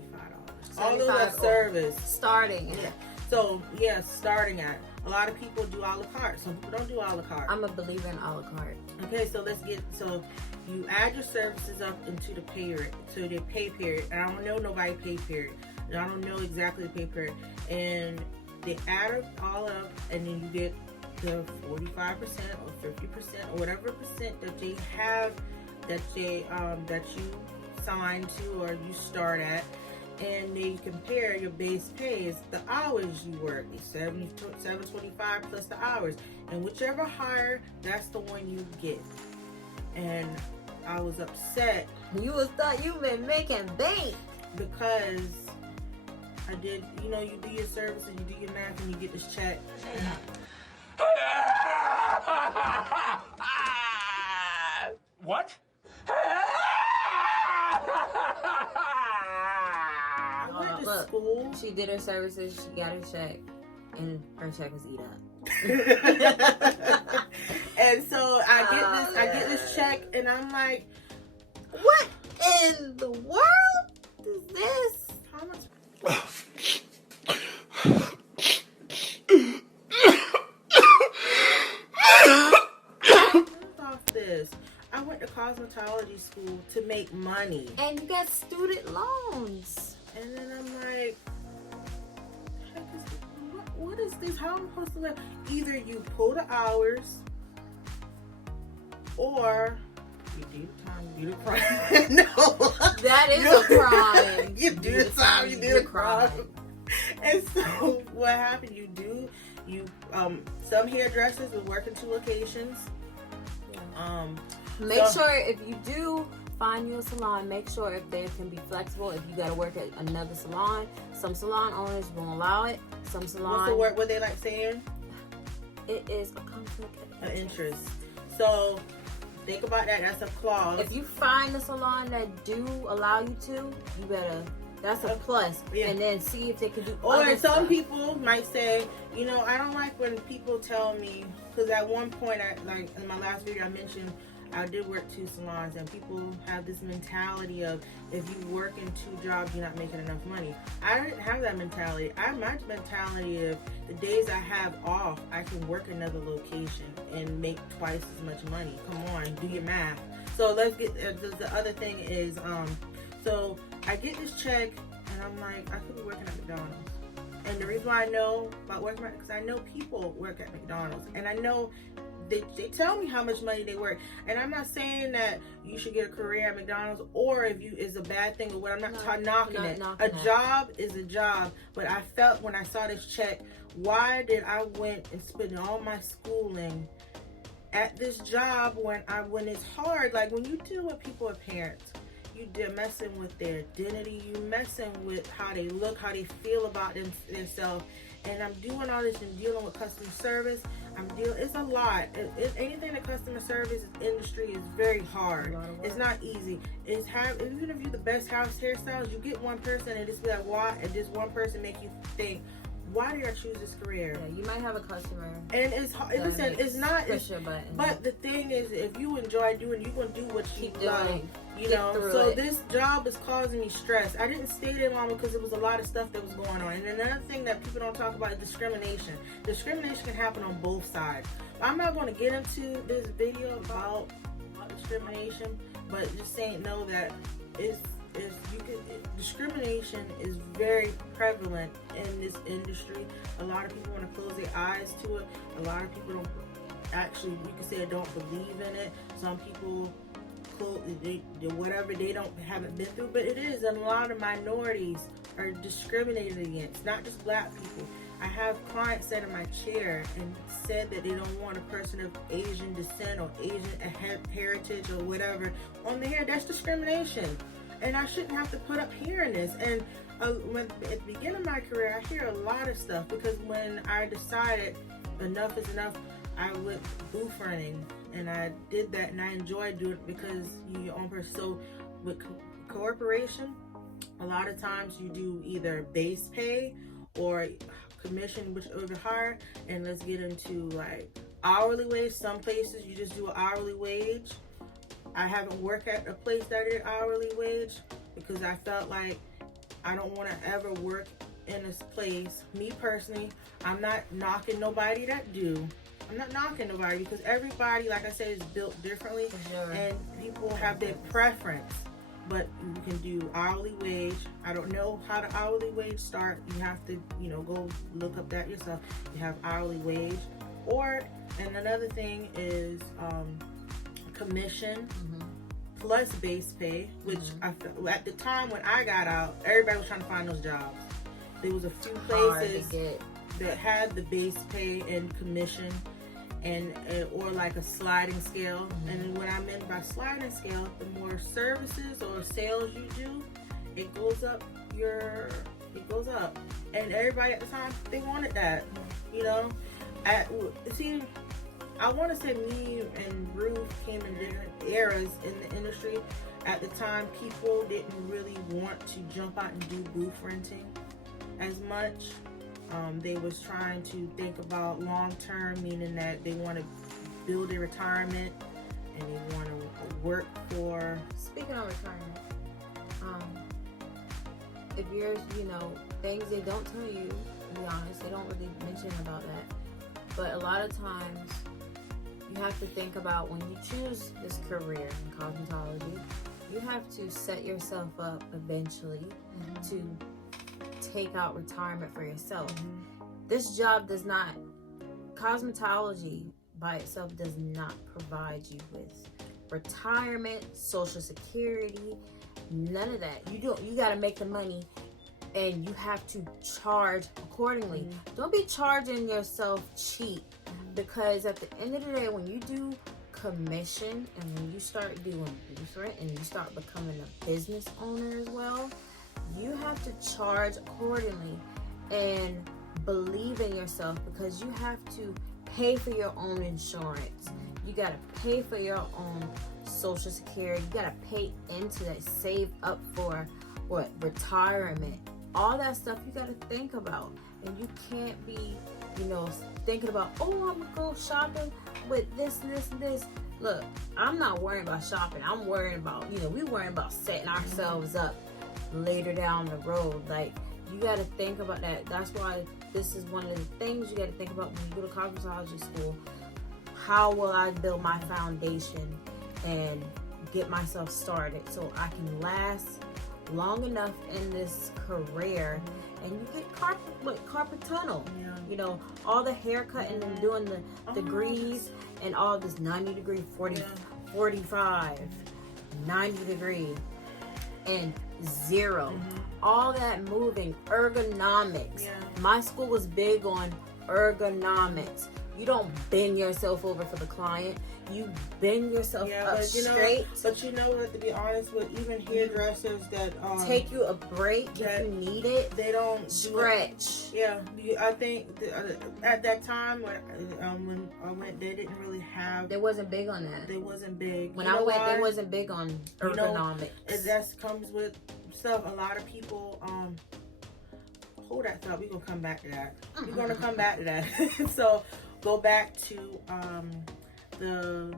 All those are service. Starting. Yeah. So starting at. A lot of people do a la carte. Some people don't do a la carte. I'm a believer in a la carte. Okay, so you add your services up into the pay period. So the pay period. And I don't know nobody pay period. And I don't know exactly the pay period. And they add it all up, and then you get the 45% or 50% or whatever percent that they have that you sign to or you start at, and they compare your base pay is the hours you work. It's $7.25 plus the hours, and whichever higher, that's the one you get. And I was upset. You thought you been making bank because I did. You know, you do your services, you do your math, and you get this check. What? I went to school. She did her services, she got her check, and her check was eat up. And so I get this check, and I'm like, what in the world is this? how much? Off this. I went to cosmetology school to make money. And you got student loans. And then I'm like, what is this? How am I supposed to live? Either you pull the hours, or you do the time, you do the crime. No. That is a crime. You do the time, you do the crime. And so what happened, some hairdressers will work in 2 locations. Make sure if you do find you a salon, make sure if they can be flexible. If you got to work at another salon, some salon owners won't allow it. Some salon. What's the word? What they like saying? It is a conflict of interest. So think about that. That's a clause. If you find a salon that do allow you to, you better. That's a plus. Yeah. And then see if they can do. Or other some stuff. people might say, I don't like when people tell me, because at one point, in my last video, I mentioned I did work 2 salons, and people have this mentality of if you work in 2 jobs, you're not making enough money. I didn't have that mentality. I have my mentality of the days I have off, I can work another location and make twice as much money. Come on, do your math. So let's get the other thing is, so I get this check, and I'm like, I could be working at McDonald's. And the reason why I know about working at, because I know people work at McDonald's, and I know they tell me how much money they work. And I'm not saying that you should get a career at McDonald's or if you is a bad thing or what. I'm not knocking it. A job is a job. But I felt when I saw this check, why did I went and spend all my schooling at this job when it's hard? Like when you deal with people as parents, you're messing with their identity, you messing with how they look, how they feel about themselves. And I'm doing all this and dealing with customer service. It's a lot. Anything the customer service industry is very hard. It's not easy. Even if you're the best house hairstylist, you get one person and just be like, why? And just one person make you think, why did I choose this career? Yeah, you might have a customer. And it's hard. Listen, it's not. But the thing is, if you enjoy doing, you're gonna do what you love. You know. So this job is causing me stress. I didn't stay there long because there was a lot of stuff that was going on. And another thing that people don't talk about is discrimination. Discrimination can happen on both sides. I'm not going to get into this video about discrimination, but just saying know that discrimination is very prevalent in this industry. A lot of people want to close their eyes to it. A lot of people don't actually, you can say, don't believe in it. Some people haven't been through, but it is. And a lot of minorities are discriminated against, not just black people. I have clients sat in my chair and said that they don't want a person of Asian descent or Asian heritage or whatever on the hair. That's discrimination. And I shouldn't have to put up hearing this. And at the beginning of my career, I hear a lot of stuff because when I decided enough is enough, I went booth running. And I did that and I enjoyed doing it because you're your own person. So with corporation, a lot of times you do either base pay or commission, whichever higher. And let's get into like hourly wage. Some places you just do an hourly wage. I haven't worked at a place that did hourly wage because I felt like I don't want to ever work in this place. Me personally, I'm not knocking nobody that do. I'm not knocking nobody because everybody, like I said, is built differently. And people have their preference. But you can do hourly wage. I don't know how the hourly wage start. You have to, go look up that yourself. You have hourly wage. And another thing is commission plus base pay, which at the time when I got out, everybody was trying to find those jobs. There was a few places that had the base pay and commission and or like a sliding scale. And what I meant by sliding scale, the more services or sales you do, it goes up. And everybody at the time, they wanted that, I want to say me and Ruth came in different eras in the industry. At the time, people didn't really want to jump out and do booth renting as much. They was trying to think about long term, meaning that they want to build a retirement and they want to work for. Speaking of retirement, if you're, things they don't tell you, to be honest, they don't really mention about that. But a lot of times, you have to think about when you choose this career in cosmetology, you have to set yourself up eventually to take out retirement for yourself. This job cosmetology by itself does not provide you with retirement, social security, none of that. You got to make the money and you have to charge accordingly. Don't be charging yourself cheap, because at the end of the day, when you do commission and when you start doing booth rent and you start becoming a business owner as well, you have to charge accordingly and believe in yourself, because you have to pay for your own insurance. You got to pay for your own social security. You got to pay into that, save up for retirement. All that stuff you got to think about. And you can't be, thinking about, I'm going to go shopping with this. Look, I'm not worrying about shopping. I'm worrying about, we worrying about setting ourselves up later down the road. Like, you got to think about that. That's why this is one of the things you got to think about when you go to cosmetology school. How will I build my foundation and get myself started so I can last long enough in this career and you get carpet tunnel. Yeah. You know, all the haircutting and doing the degrees and all this 90 degree, 40, Yeah. 45, 90 degree, and 0. All that moving, ergonomics. Yeah. My school was big on ergonomics. You don't bend yourself over for the client. You bend yourself up straight. But you know what? To be honest with, even hairdressers that Take you a break if you need it. they don't Stretch. I think at that time when I went, they didn't really have. They wasn't big on that. They wasn't big. When You I know went, why? they wasn't big on ergonomics. That comes with stuff. A lot of people. Hold that thought. We're gonna come back to that. We're gonna come back to that. So go back to the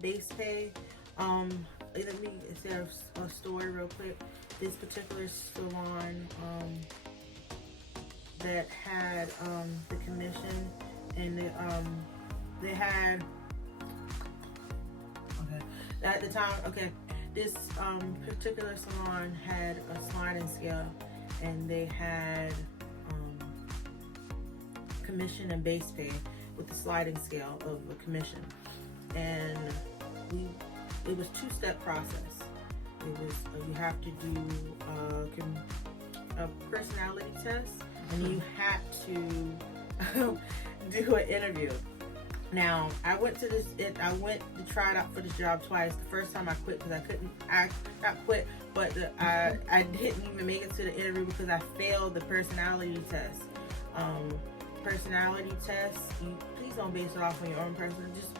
base pay. Let me say a story real quick. This particular salon that had the commission, and they had at the time. Okay, this particular salon had a sliding scale, and they had commission and base pay with the sliding scale of the commission, and it was 2-step process. It was you have to do a personality test, and you had to do an interview. Now, I went to try it out for this job twice. The first time I quit because I not quit, but I didn't even make it to the interview because I failed the personality test. Personality test, please don't base it off on your own person. Just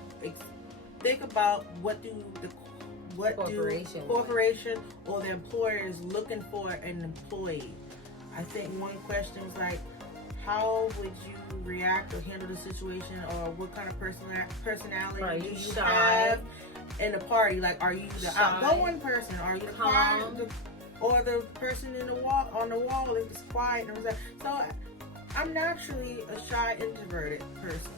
think about what do corporation or the employer is looking for an employee. I think one question was like, how would you react or handle the situation, or what kind of personality do you have in a party? Like, are you the outgoing person? Are you the quiet, or the person on the wall is quiet and reserved? So I'm naturally a shy, introverted person,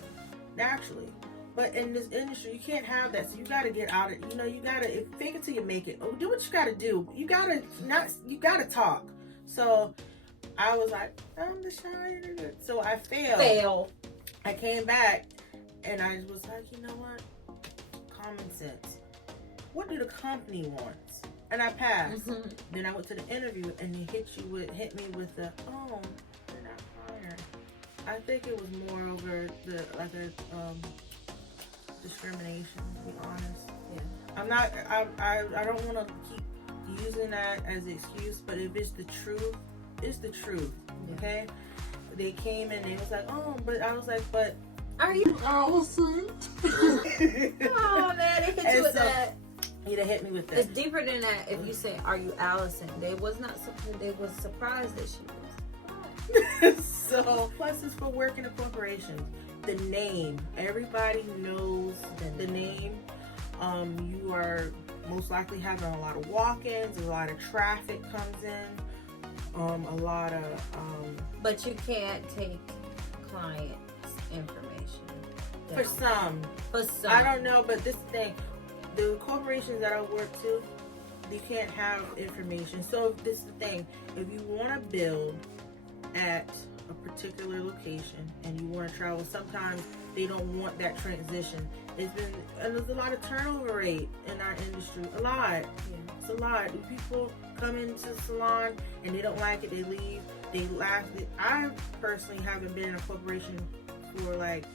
naturally. But in this industry, you can't have that. So you got to get out of, you got to fake it till you make it. Do what you got to do. You got to talk. So I was like, I'm the shy, introverted. So I failed. I came back and I was like, you know what? Common sense. What do the company want? And I passed. Then I went to the interview and they hit me with the, oh, you're not hired. I think it was more over discrimination, to be honest. Yeah. I don't want to keep using that as an excuse, but if it's the truth, it's the truth. Yeah. Okay? They came in, they was like, oh, but I was like, but are you Allison? Oh man, they hit you with that. They hit me with that. It's deeper than that. If you say, "Are you Allison?" They was not something. They was surprised that she was. So, plus it's for working in corporations. The name, everybody knows the name. You are most likely having a lot of walk-ins. A lot of traffic comes in. A lot of. But you can't take clients' information. For some. I don't know, but this thing. The corporations that I work to, they can't have information. So this is the thing. If you want to build at a particular location and you want to travel, sometimes they don't want that transition. And there's a lot of turnover rate in our industry. A lot. Yeah. It's a lot. People come into the salon and they don't like it, they leave. They laugh. I personally haven't been in a corporation for like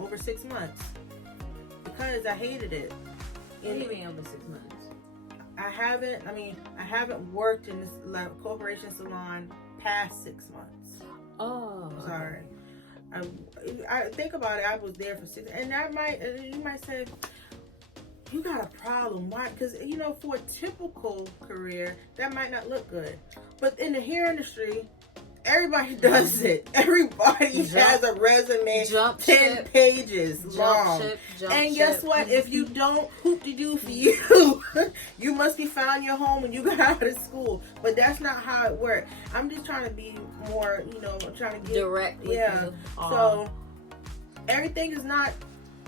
over 6 months. Because I hated it. What do you mean over 6 months? I haven't worked in this corporation salon past 6 months. Oh. Sorry. I think about it, I was there for 6, and you might say, you got a problem. Why? Because, for a typical career, that might not look good. But in the hair industry, everybody does it. Everybody has a resume 10 pages long. And guess what? If you don't, hoop-de-doo for you. You must be found your home when you got out of school. But that's not how it works. I'm just trying to be more, trying to get direct with you. So everything is not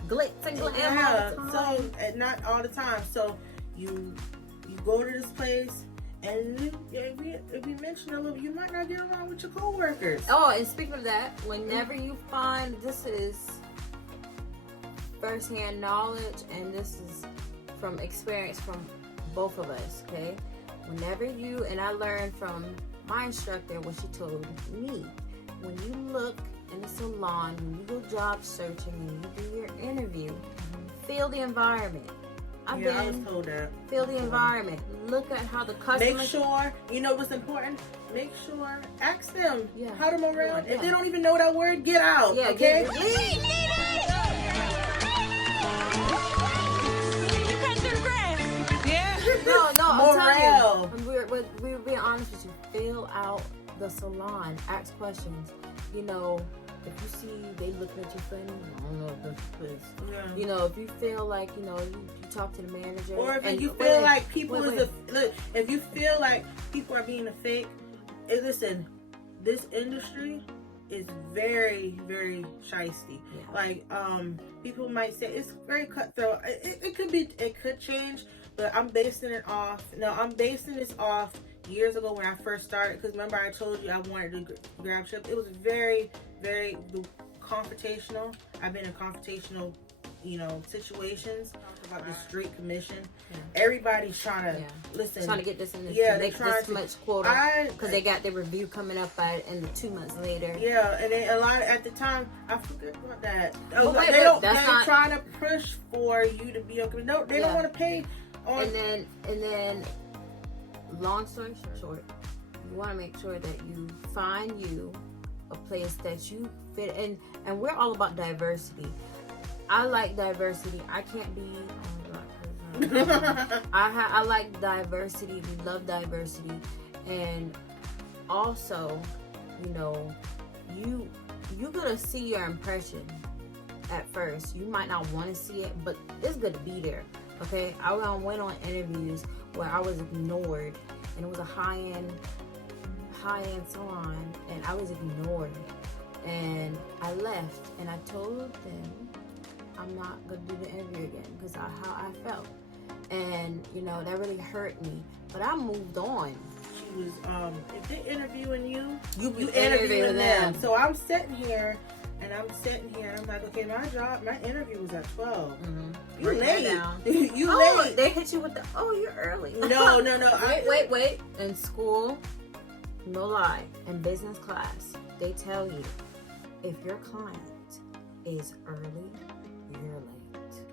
glitz and glam all the time. So not all the time. So you go to this place And if we mention a little, you might not get along with your coworkers. Oh, and speaking of that, whenever you find, this is firsthand knowledge, and this is from experience from both of us, okay? Whenever you, and I learned from my instructor what she told me, when you look in the salon, when you go job searching, and you do your interview, feel the environment. I was told that. Feel the environment. Look at how the customer. Make sure, you know what's important? Make sure, ask them how to move around. Yeah. If they don't even know that word, get out. Yeah, okay? No, I'm Morale. telling you. We're being honest with you. Fill out the salon. Ask questions. You know, if you see they looking at you funny, I don't know if that's this. Yeah. You know, if you feel like, you know, you talk to the manager. Or if you wait, feel like people wait. look, if you feel like people are being a fake, listen, this industry is very, very shiesty. Yeah. Like, people might say it's very cutthroat. It could change, but I'm basing this off years ago when I first started. Because remember I told you I wanted to grab ship. It was very, very confrontational. I've been in confrontational, situations. Talk about the street commission. Yeah. Everybody's trying to listen. Trying to get this in this, make this much quota because they got their review coming up and 2 months later. Yeah, and then a lot at the time I forget about that. They're trying to push for you to be okay. No, they don't want to pay. And then, long story short, you want to make sure that you find you a place that you fit in, and we're all about diversity. I like diversity. I can't be. I like diversity. We love diversity, and also, you gonna see your impression at first. You might not want to see it, but it's good to be there. Okay, I went on interviews where I was ignored, and it was a high-end salon, and I was ignored, and I left, and I told them I'm not gonna do the interview again because of how I felt, and that really hurt me. But I moved on. She was if they're interviewing you, you interviewing them. So I'm sitting here. And I'm like, okay, my interview was at 12. Mm-hmm. You late. You late. They hit you with the, you're early. No. Wait. In school, no lie, in business class, they tell you, if your client is early, you're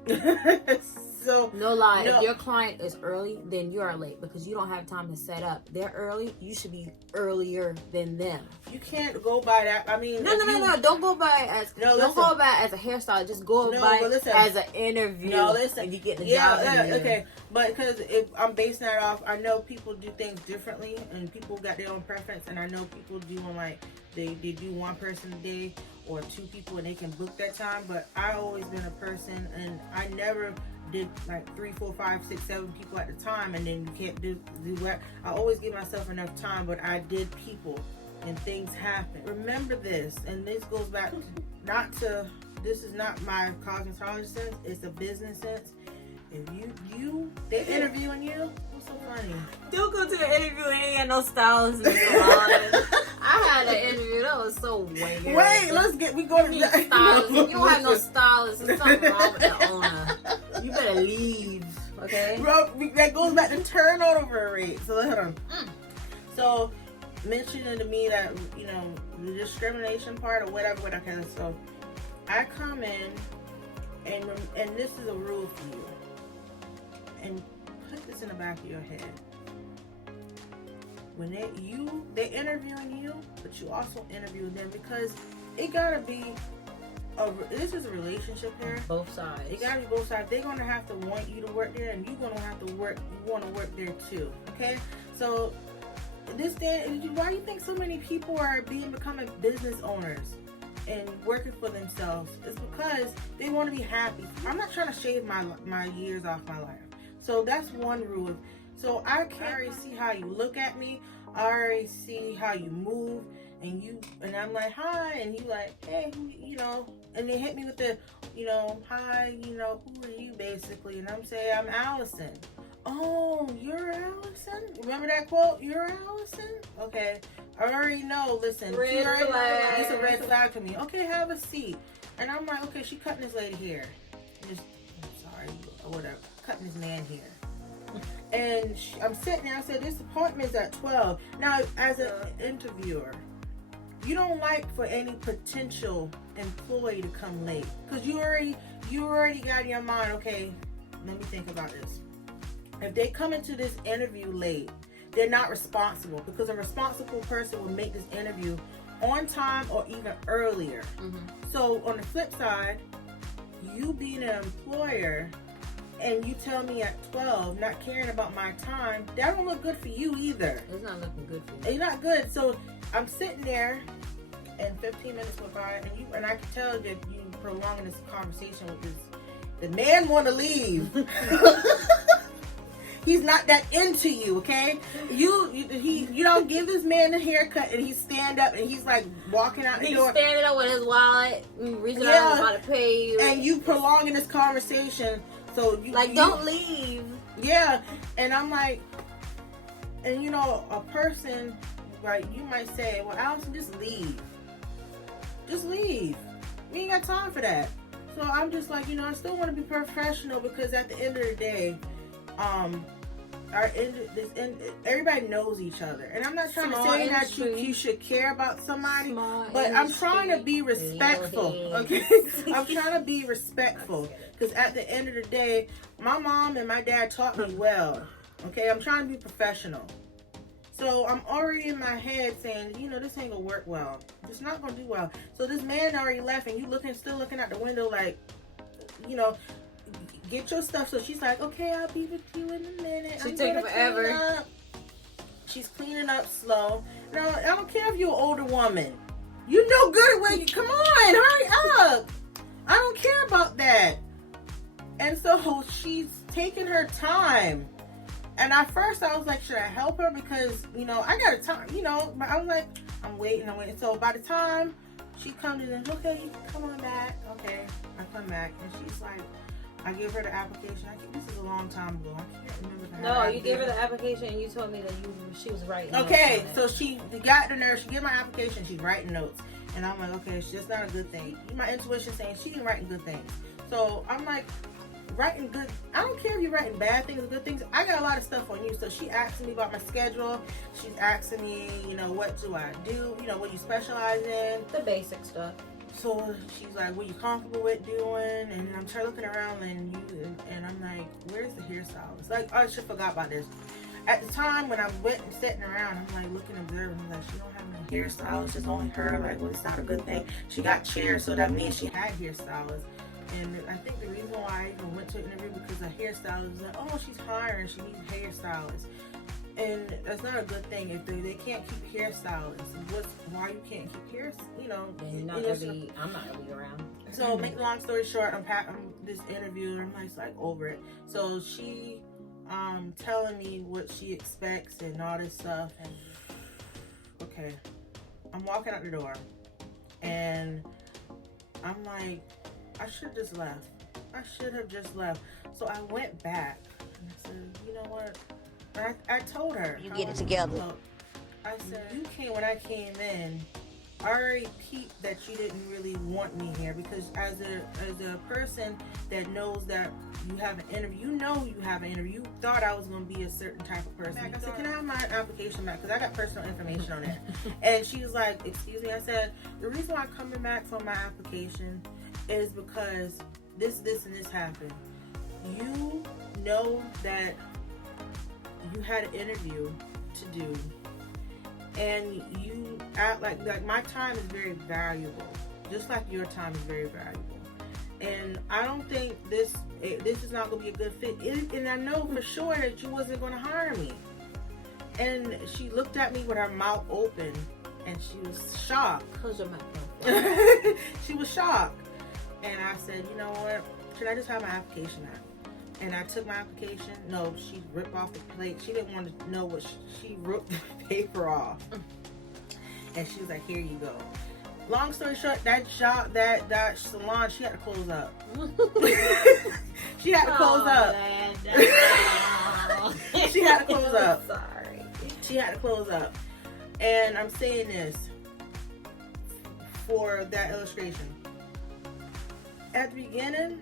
late. So no lie, if your client is early, then you are late because you don't have time to set up. They're early, you should be earlier than them. You can't go by that. I mean, no. Don't go by as go by as a hairstyle. Just go by as an interview. No, listen. And you get the job. Okay. But because if I'm basing that off, I know people do things differently, and people got their own preference, and I know people do them like they do one person a day or two people, and they can book that time. But I always been a person, and I never did like 3, 4, 5, 6, 7 people at the time, and then you can't do that. I always give myself enough time, but I did people, and things happen. Remember this, and this goes back this is not my cosmetologist sense, it's a business sense. If they interviewing you, what's so funny? Don't go to the interview and ain't got no stylist in the salon. I had an interview that was so weird. Wait, we go to the stylist. You don't have no stylist. There's something wrong with the owner. You better leave, okay? Bro, that goes back to turnover rate. So hold on. So mentioning to me that the discrimination part or whatever. So I come in and this is a rule for you. And put this in the back of your head. When they're interviewing you, but you also interview them, because it gotta be this is a relationship here. Both sides. It gotta be both sides. They're gonna have to want you to work there, and you're gonna have to work. You want to work there too. Okay. So this day, why do you think so many people are becoming business owners and working for themselves? It's because they want to be happy. I'm not trying to shave my years off my life. So that's one rule. So I can already see how you look at me. I already see how you move, and I'm like, hi, and you like, hey, and they hit me with the, hi, who are you basically? And I'm saying, I'm Allison. oh, you're Allison? Remember that quote? You're Allison? Okay. I already know. Listen, Red flag. It's a red flag to me. Okay, have a seat. And I'm like, okay, she cutting this lady hair. I'm sorry, or whatever. Cutting this man hair. And I'm sitting there. I said, this appointment is at 12. Now, as an interviewer, you don't like for any potential employee to come late, because you already got in your mind, okay, let me think about this. If they come into this interview late, they're not responsible, because a responsible person will make this interview on time or even earlier. So on the flip side, you being an employer and you tell me at 12, not caring about my time, that don't look good for you either. It's not looking good for you. It's not good. So I'm sitting there, and 15 minutes went by, and I can tell that you prolonging this conversation with this. The man want to leave. He's not that into you, okay? You don't give this man a haircut, and he stand up and he's like walking out the door. He's standing up with his wallet, reason I'm about to pay you, and you prolonging this conversation. So don't leave. Yeah, and I'm like, and a person, like, you might say, well, Allison, just leave. Just leave. We ain't got time for that. So I'm just like, I still want to be professional, because at the end of the day, everybody knows each other, and I'm not trying to say that you should care about somebody, but I'm trying to be respectful. Okay, I'm trying to be respectful, because at the end of the day, my mom and my dad taught me well. Okay, I'm trying to be professional. So I'm already in my head saying, this ain't gonna work well. It's not gonna do well. So this man already left, and you still looking out the window like, get your stuff. So she's like, okay, I'll be with you in a minute. She's taking forever. She's cleaning up slow. Now, I don't care if you're an older woman. You know good when you come on, hurry up. I don't care about that. And so she's taking her time. And at first I was like, should I help her? Because, I got a time, but I was like, I'm waiting. So by the time she comes in, okay, you can come on back. Okay, I come back. And she's like, I give her the application. This is a long time ago. I can't remember. No, you gave her the application and you told me that she was writing. Okay, so she got the nurse. She gave my application. She's writing notes. And I'm like, okay, it's just not a good thing. My intuition saying she ain't writing good things. So I'm like, writing good, I don't care if you're writing bad things or good things. I got a lot of stuff on you. So she asking me about my schedule. She's asking me, what do I do? What you specialize in? The basic stuff. So she's like, what you comfortable with doing? And I'm trying looking around, and I'm like, where's the hairstylist? Like, I should forgot about this. At the time when I went and sitting around, I'm like looking, observing. I'm like, she don't have no hairstylist. It's only her. Like, well, it's not a good thing. She got chairs, so that means she had hairstylists. And I think the reason why I even went to an interview, because a hairstylist was like, oh, she's hiring, she needs a hairstylist. And that's not a good thing. If they can't keep hairstylists, why you can't keep hair, I'm not gonna be around. So make the long story short, I'm this interview, and I'm like over it. So she telling me what she expects and all this stuff, and okay, I'm walking out the door, and I'm like, I should have just left. So I went back, and I said, you know what? I told her. You get it together. So I said, when I came in, I already peeped that you didn't really want me here, because as a person that knows that you have an interview, you thought I was going to be a certain type of person. I said, can I have my application back? Because I got personal information on it. And she was like, excuse me. I said, the reason why I'm coming back for my application is because this, and this happened. You know that you had an interview to do, and you act like my time is very valuable, just like your time is very valuable. And I don't think this is not going to be a good fit. And I know for sure that you wasn't going to hire me. And she looked at me with her mouth open, and she was shocked. Close your mouth. She was shocked. And I said, you know what? Should I just have my application out? And I took my application. No, she ripped off the plate. She didn't want to know what she ripped the paper off. And she was like, here you go. Long story short, that salon, she had to close up. She had to close up. close up. Sorry. She had to close up. And I'm saying this for that illustration. At the beginning,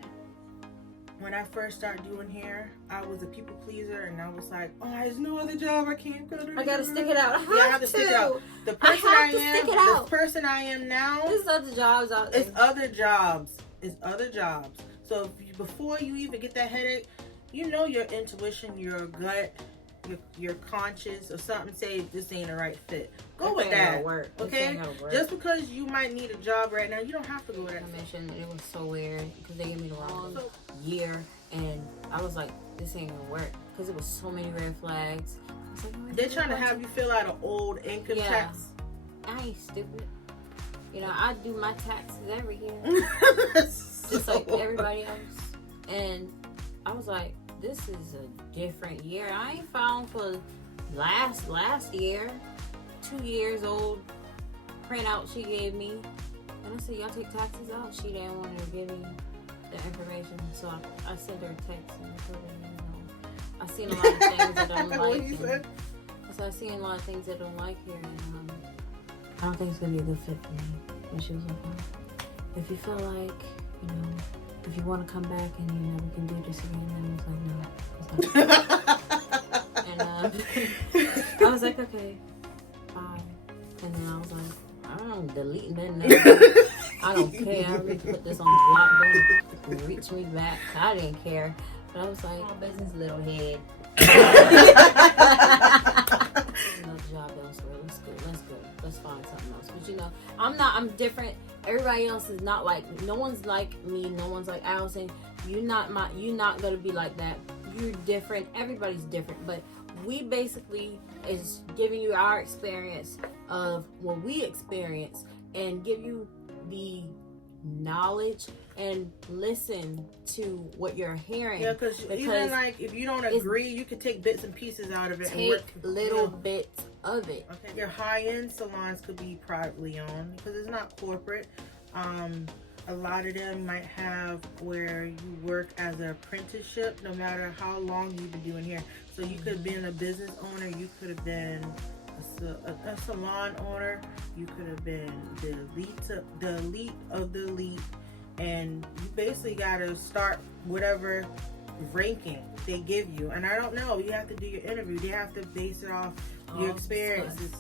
when I first started doing hair, I was a people pleaser, and I was like, "Oh, there's no other job. I can't go to. I gotta stick it out. I have to stick it out. The person the person I am now. There's other jobs out there. It's other jobs. It's other jobs. So before you even get that headache, you know your intuition, your gut, your conscience, or something say this ain't the right fit. Go with that. Okay? Just because you might need a job right now, you don't have to go with that. I mentioned it was so weird because they gave me the wrong year, and I was like, this ain't gonna work because it was so many red flags. I was like, oh, they're trying to have you fill out an old income tax. I ain't stupid. You know, I do my taxes every year, just like everybody else. And I was like, this is a different year. I ain't filed for last year. 2 years old printout she gave me, and I said, y'all take taxes out. She didn't want to give me the information, so I sent her a text and told her, you know, I seen a lot of things that I don't like. So I seen a lot of things that I don't like here, and I don't think it's gonna be a good fit for me. And she was like, well, if you feel like, you know, if you want to come back and, you know, we can do this again. And I was like, no. And I was like, okay, bye. And then I was like, I don't delete that. I don't care. I already put this on block. Don't reach me back. I didn't care. But I was like, oh, business, little head. Another job elsewhere. Let's go. Let's find something else. But you know, I'm different. Everybody else is not like, no one's like me. No one's like Allison. You're not gonna be like that. You're different. Everybody's different. But we basically is giving you our experience of what we experience and give you the knowledge and listen to what you're hearing. Yeah, because even like if you don't agree, you can take bits and pieces out of it. Take little bits of it. Okay. Your high-end salons could be privately owned because it's not corporate. A lot of them might have where you work as an apprenticeship, no matter how long you've been doing hair. So you could have been a business owner, you could have been a salon owner, you could have been the elite of the elite, and you basically got to start whatever ranking they give you. And I don't know, you have to do your interview. They have to base it off your experiences.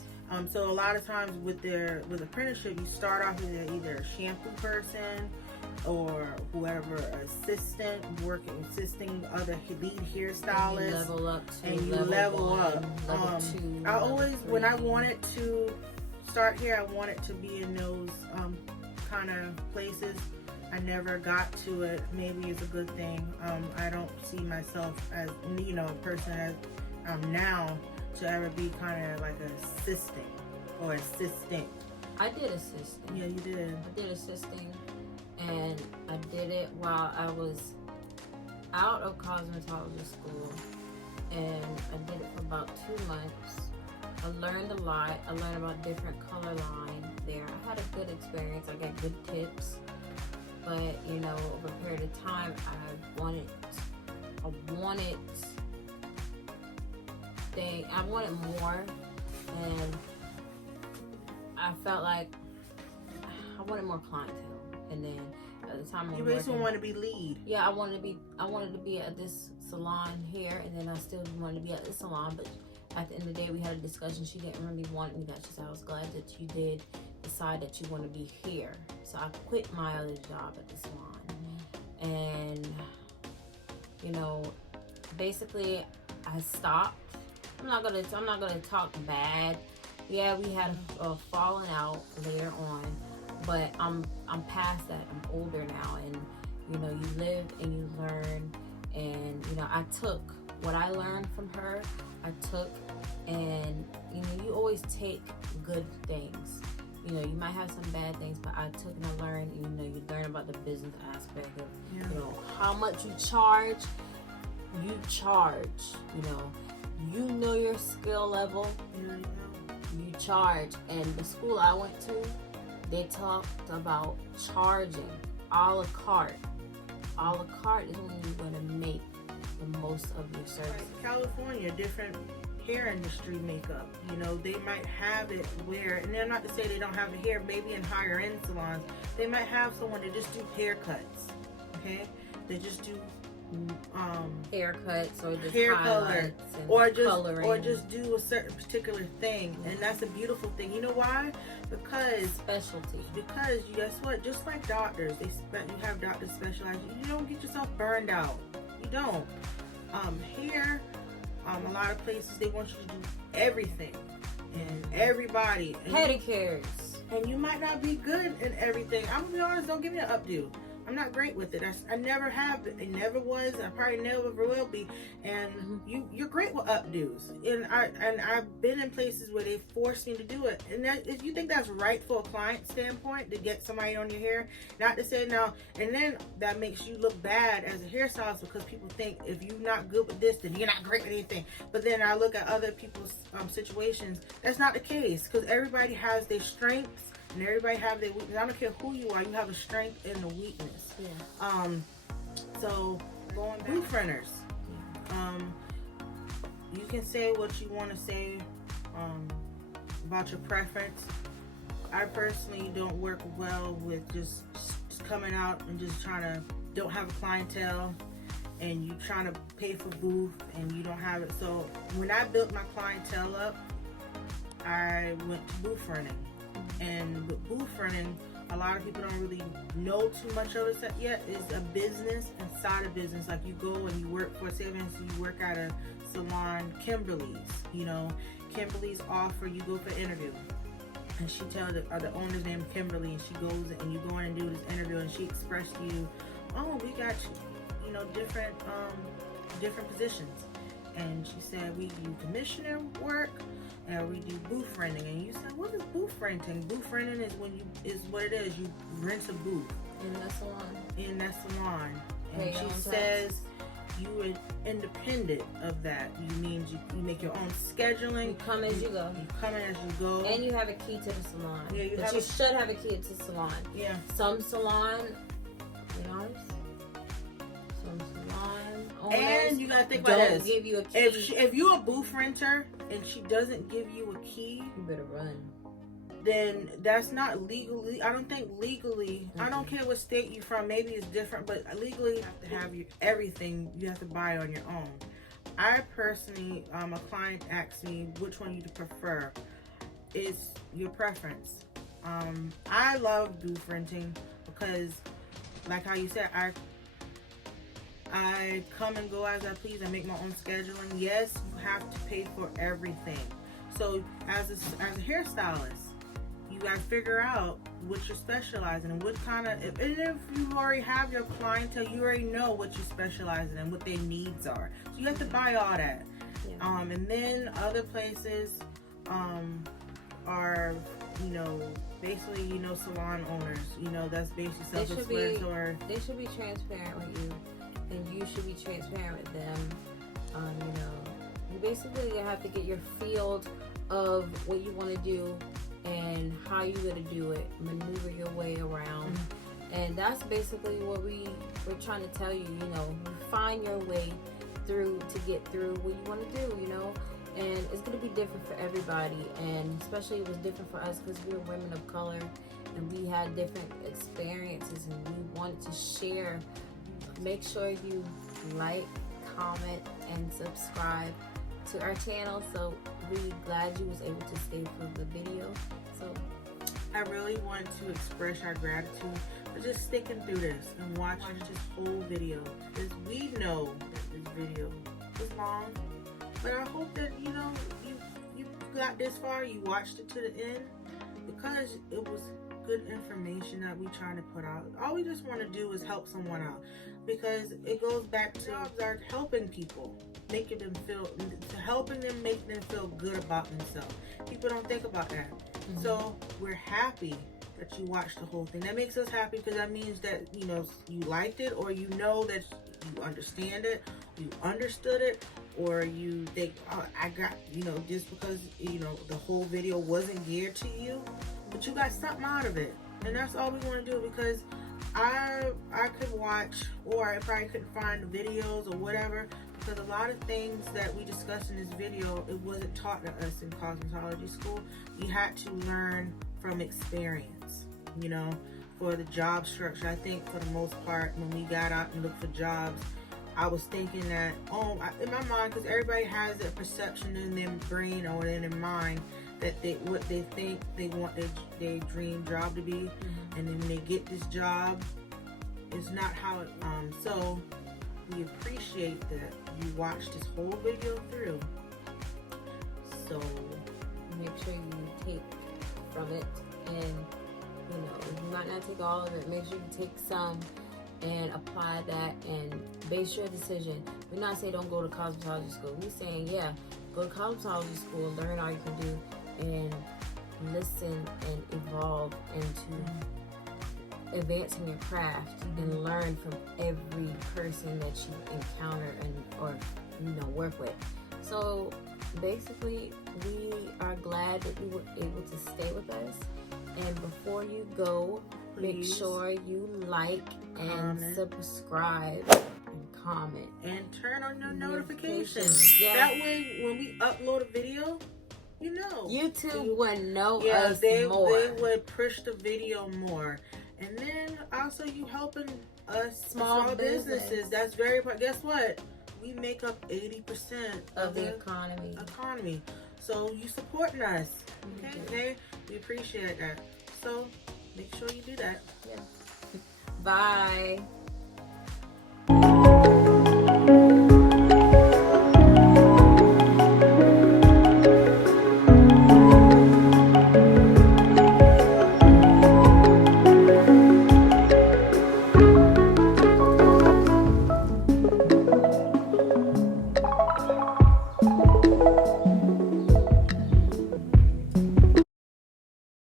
So a lot of times with apprenticeship, you start off with either a shampoo person or whoever, assisting other lead hairstylists, and you level up. I always, when I wanted to start here, I wanted to be in those kind of places. I never got to it. Maybe it's a good thing. I don't see myself as, you know, a person as now to ever be kind of like an assistant or assistant. I did assisting. Yeah, you did. I did assisting, and I did it while I was out of cosmetology school, and I did it for about 2 months. I learned a lot. I learned about different color lines there. I had a good experience. I got good tips, but you know, over a period of time, I wanted more, and I felt like I wanted more clientele. And then at the time, you basically want to be lead. Yeah, I wanted to be at this salon here, and then I still wanted to be at this salon. But at the end of the day, we had a discussion. She didn't really want me. That she said, I was glad that you did decide that you want to be here. So I quit my other job at the salon, and you know, basically, I stopped. I'm not gonna talk bad. Yeah, we had a falling out later on, but I'm past that. I'm older now, and you know, you live and you learn, and you know, I took what I learned from her. And you know, you always take good things. You know, you might have some bad things, but I took and I learned. You know, you learn about the business aspect of, you know, how much you charge. You charge. You know your skill level. You charge. And the school I went to, they talked about charging a la carte. A la carte is when you're going to make the most of your service. California, different hair industry makeup. You know, they might have it where, and they're not to say they don't have it here, maybe in higher end salons, they might have someone to just do haircuts, okay? They just do haircuts or just hair color, highlights and or just do a certain particular thing, and that's a beautiful thing. You know why? Because specialty. Because guess what? Just like doctors, you have doctors specialize. You don't get yourself burned out. You don't. Here, a lot of places they want you to do everything and everybody. And Pedicures. and you might not be good in everything. I'm gonna be honest. Don't give me an updo. I'm not great with it. I never have been. It never was. I probably never will be. And you're great with updos. And I've been in places where they forced me to do it. And that, if you think that's right for a client standpoint to get somebody on your hair, not to say no. And then that makes you look bad as a hairstylist because people think if you're not good with this, then you're not great with anything. But then I look at other people's situations. That's not the case because everybody has their strengths. And everybody have their weakness. I don't care who you are, you have a strength and a weakness. Yeah. So going back, booth renters. You can say what you want to say about your preference. I personally don't work well with just coming out and just don't have a clientele and you trying to pay for booth and you don't have it. So when I built my clientele up, I went to booth renting. And with booth renting, a lot of people don't really know too much of it yet. It's a business inside a business. Like you go and you work for, say, you work at a salon, Kimberly's. You know, Kimberly's offer, you go for an interview. And she tells the owner's name Kimberly, and she goes and you go in and do this interview, and she expressed to you, oh, we got you know, different positions. And she said, we do commissioner work, and we do booth renting. And you said, what is booth renting? Booth renting is what it is. You rent a booth in that salon. In that salon. And she says you are independent of that. You mean you make your own scheduling. You come as you go. You come in as you go. And you have a key to the salon. Yeah, you should have a key to the salon. Yeah. Some salon, you know, some salon owners and you gotta think about this. Don't give you a key. If you're a booth renter and she doesn't give you a key, you better run. Then that's not legally. I don't think legally. I don't care what state you're from. Maybe it's different, but legally you have to have everything. You have to buy on your own. I personally, a client asked me which one you prefer. It's your preference. I love booth renting because, like how you said, I come and go as I please. I make my own scheduling. Yes, you have to pay for everything. So as a hairstylist, you got to figure out what you're specializing in, what kind of, if you already have your clientele, you already know what you're specializing in, what their needs are. So you have to buy all that. Yeah. And then other places are, you know, basically, you know, salon owners, you know, that's basically self-explanatory. They should be transparent with you, and you should be transparent with them. You know, you basically have to get your field of what you want to do and how you're going to do it, maneuver your way around. And that's basically what we're trying to tell you, you know, find your way through to get through what you want to do, you know. And it's going to be different for everybody, and especially it was different for us because we were women of color and we had different experiences and we wanted to share. Make sure you like, comment, and subscribe to our channel. So we're glad you was able to stay for the video. So I really want to express our gratitude for just sticking through this and watching this whole video, because we know that this video is long, but I hope that, you know, you got this far, you watched it to the end, because it was good information that we trying to put out. All we just want to do is help someone out, because it goes back to our helping people, making them feel, helping them, make them feel good about themselves. People don't think about that. So we're happy that you watched the whole thing. That makes us happy, because that means that, you know, you liked it, or you know that you understand it, you understood it, or you think, oh, I got, you know, just because, you know, the whole video wasn't geared to you, but you got something out of it. And that's all we want to do, because I could watch, or I probably couldn't find the videos or whatever, Because a lot of things that we discussed in this video, it wasn't taught to us in cosmetology school. We had to learn from experience, you know, for the job structure. I think for the most part, when we got out and looked for jobs, I was thinking that, in my mind, because everybody has that perception in their brain or in their mind that what they think they want their dream job to be, and then when they get this job, it's not how it. So we appreciate that you watched this whole video through. So make sure you take from it, and you might not take all of it. Make sure you take some and apply that and base your decision. We're not saying don't go to cosmetology school. We're saying, yeah, go to cosmetology school, learn all you can do, and listen and evolve into advancing your craft and learn from every person that you encounter or work with. So basically, we are glad that you were able to stay with us. And before you go, make sure you like and subscribe and comment and turn on your notifications. Yeah. That way, when we upload a video, YouTube would know us more. They would push the video more. And then also you helping us small businesses. That's very important. Guess what? We make up 80% of the economy. So you supporting us. Okay? We appreciate that. So make sure you do that. Yeah. Bye.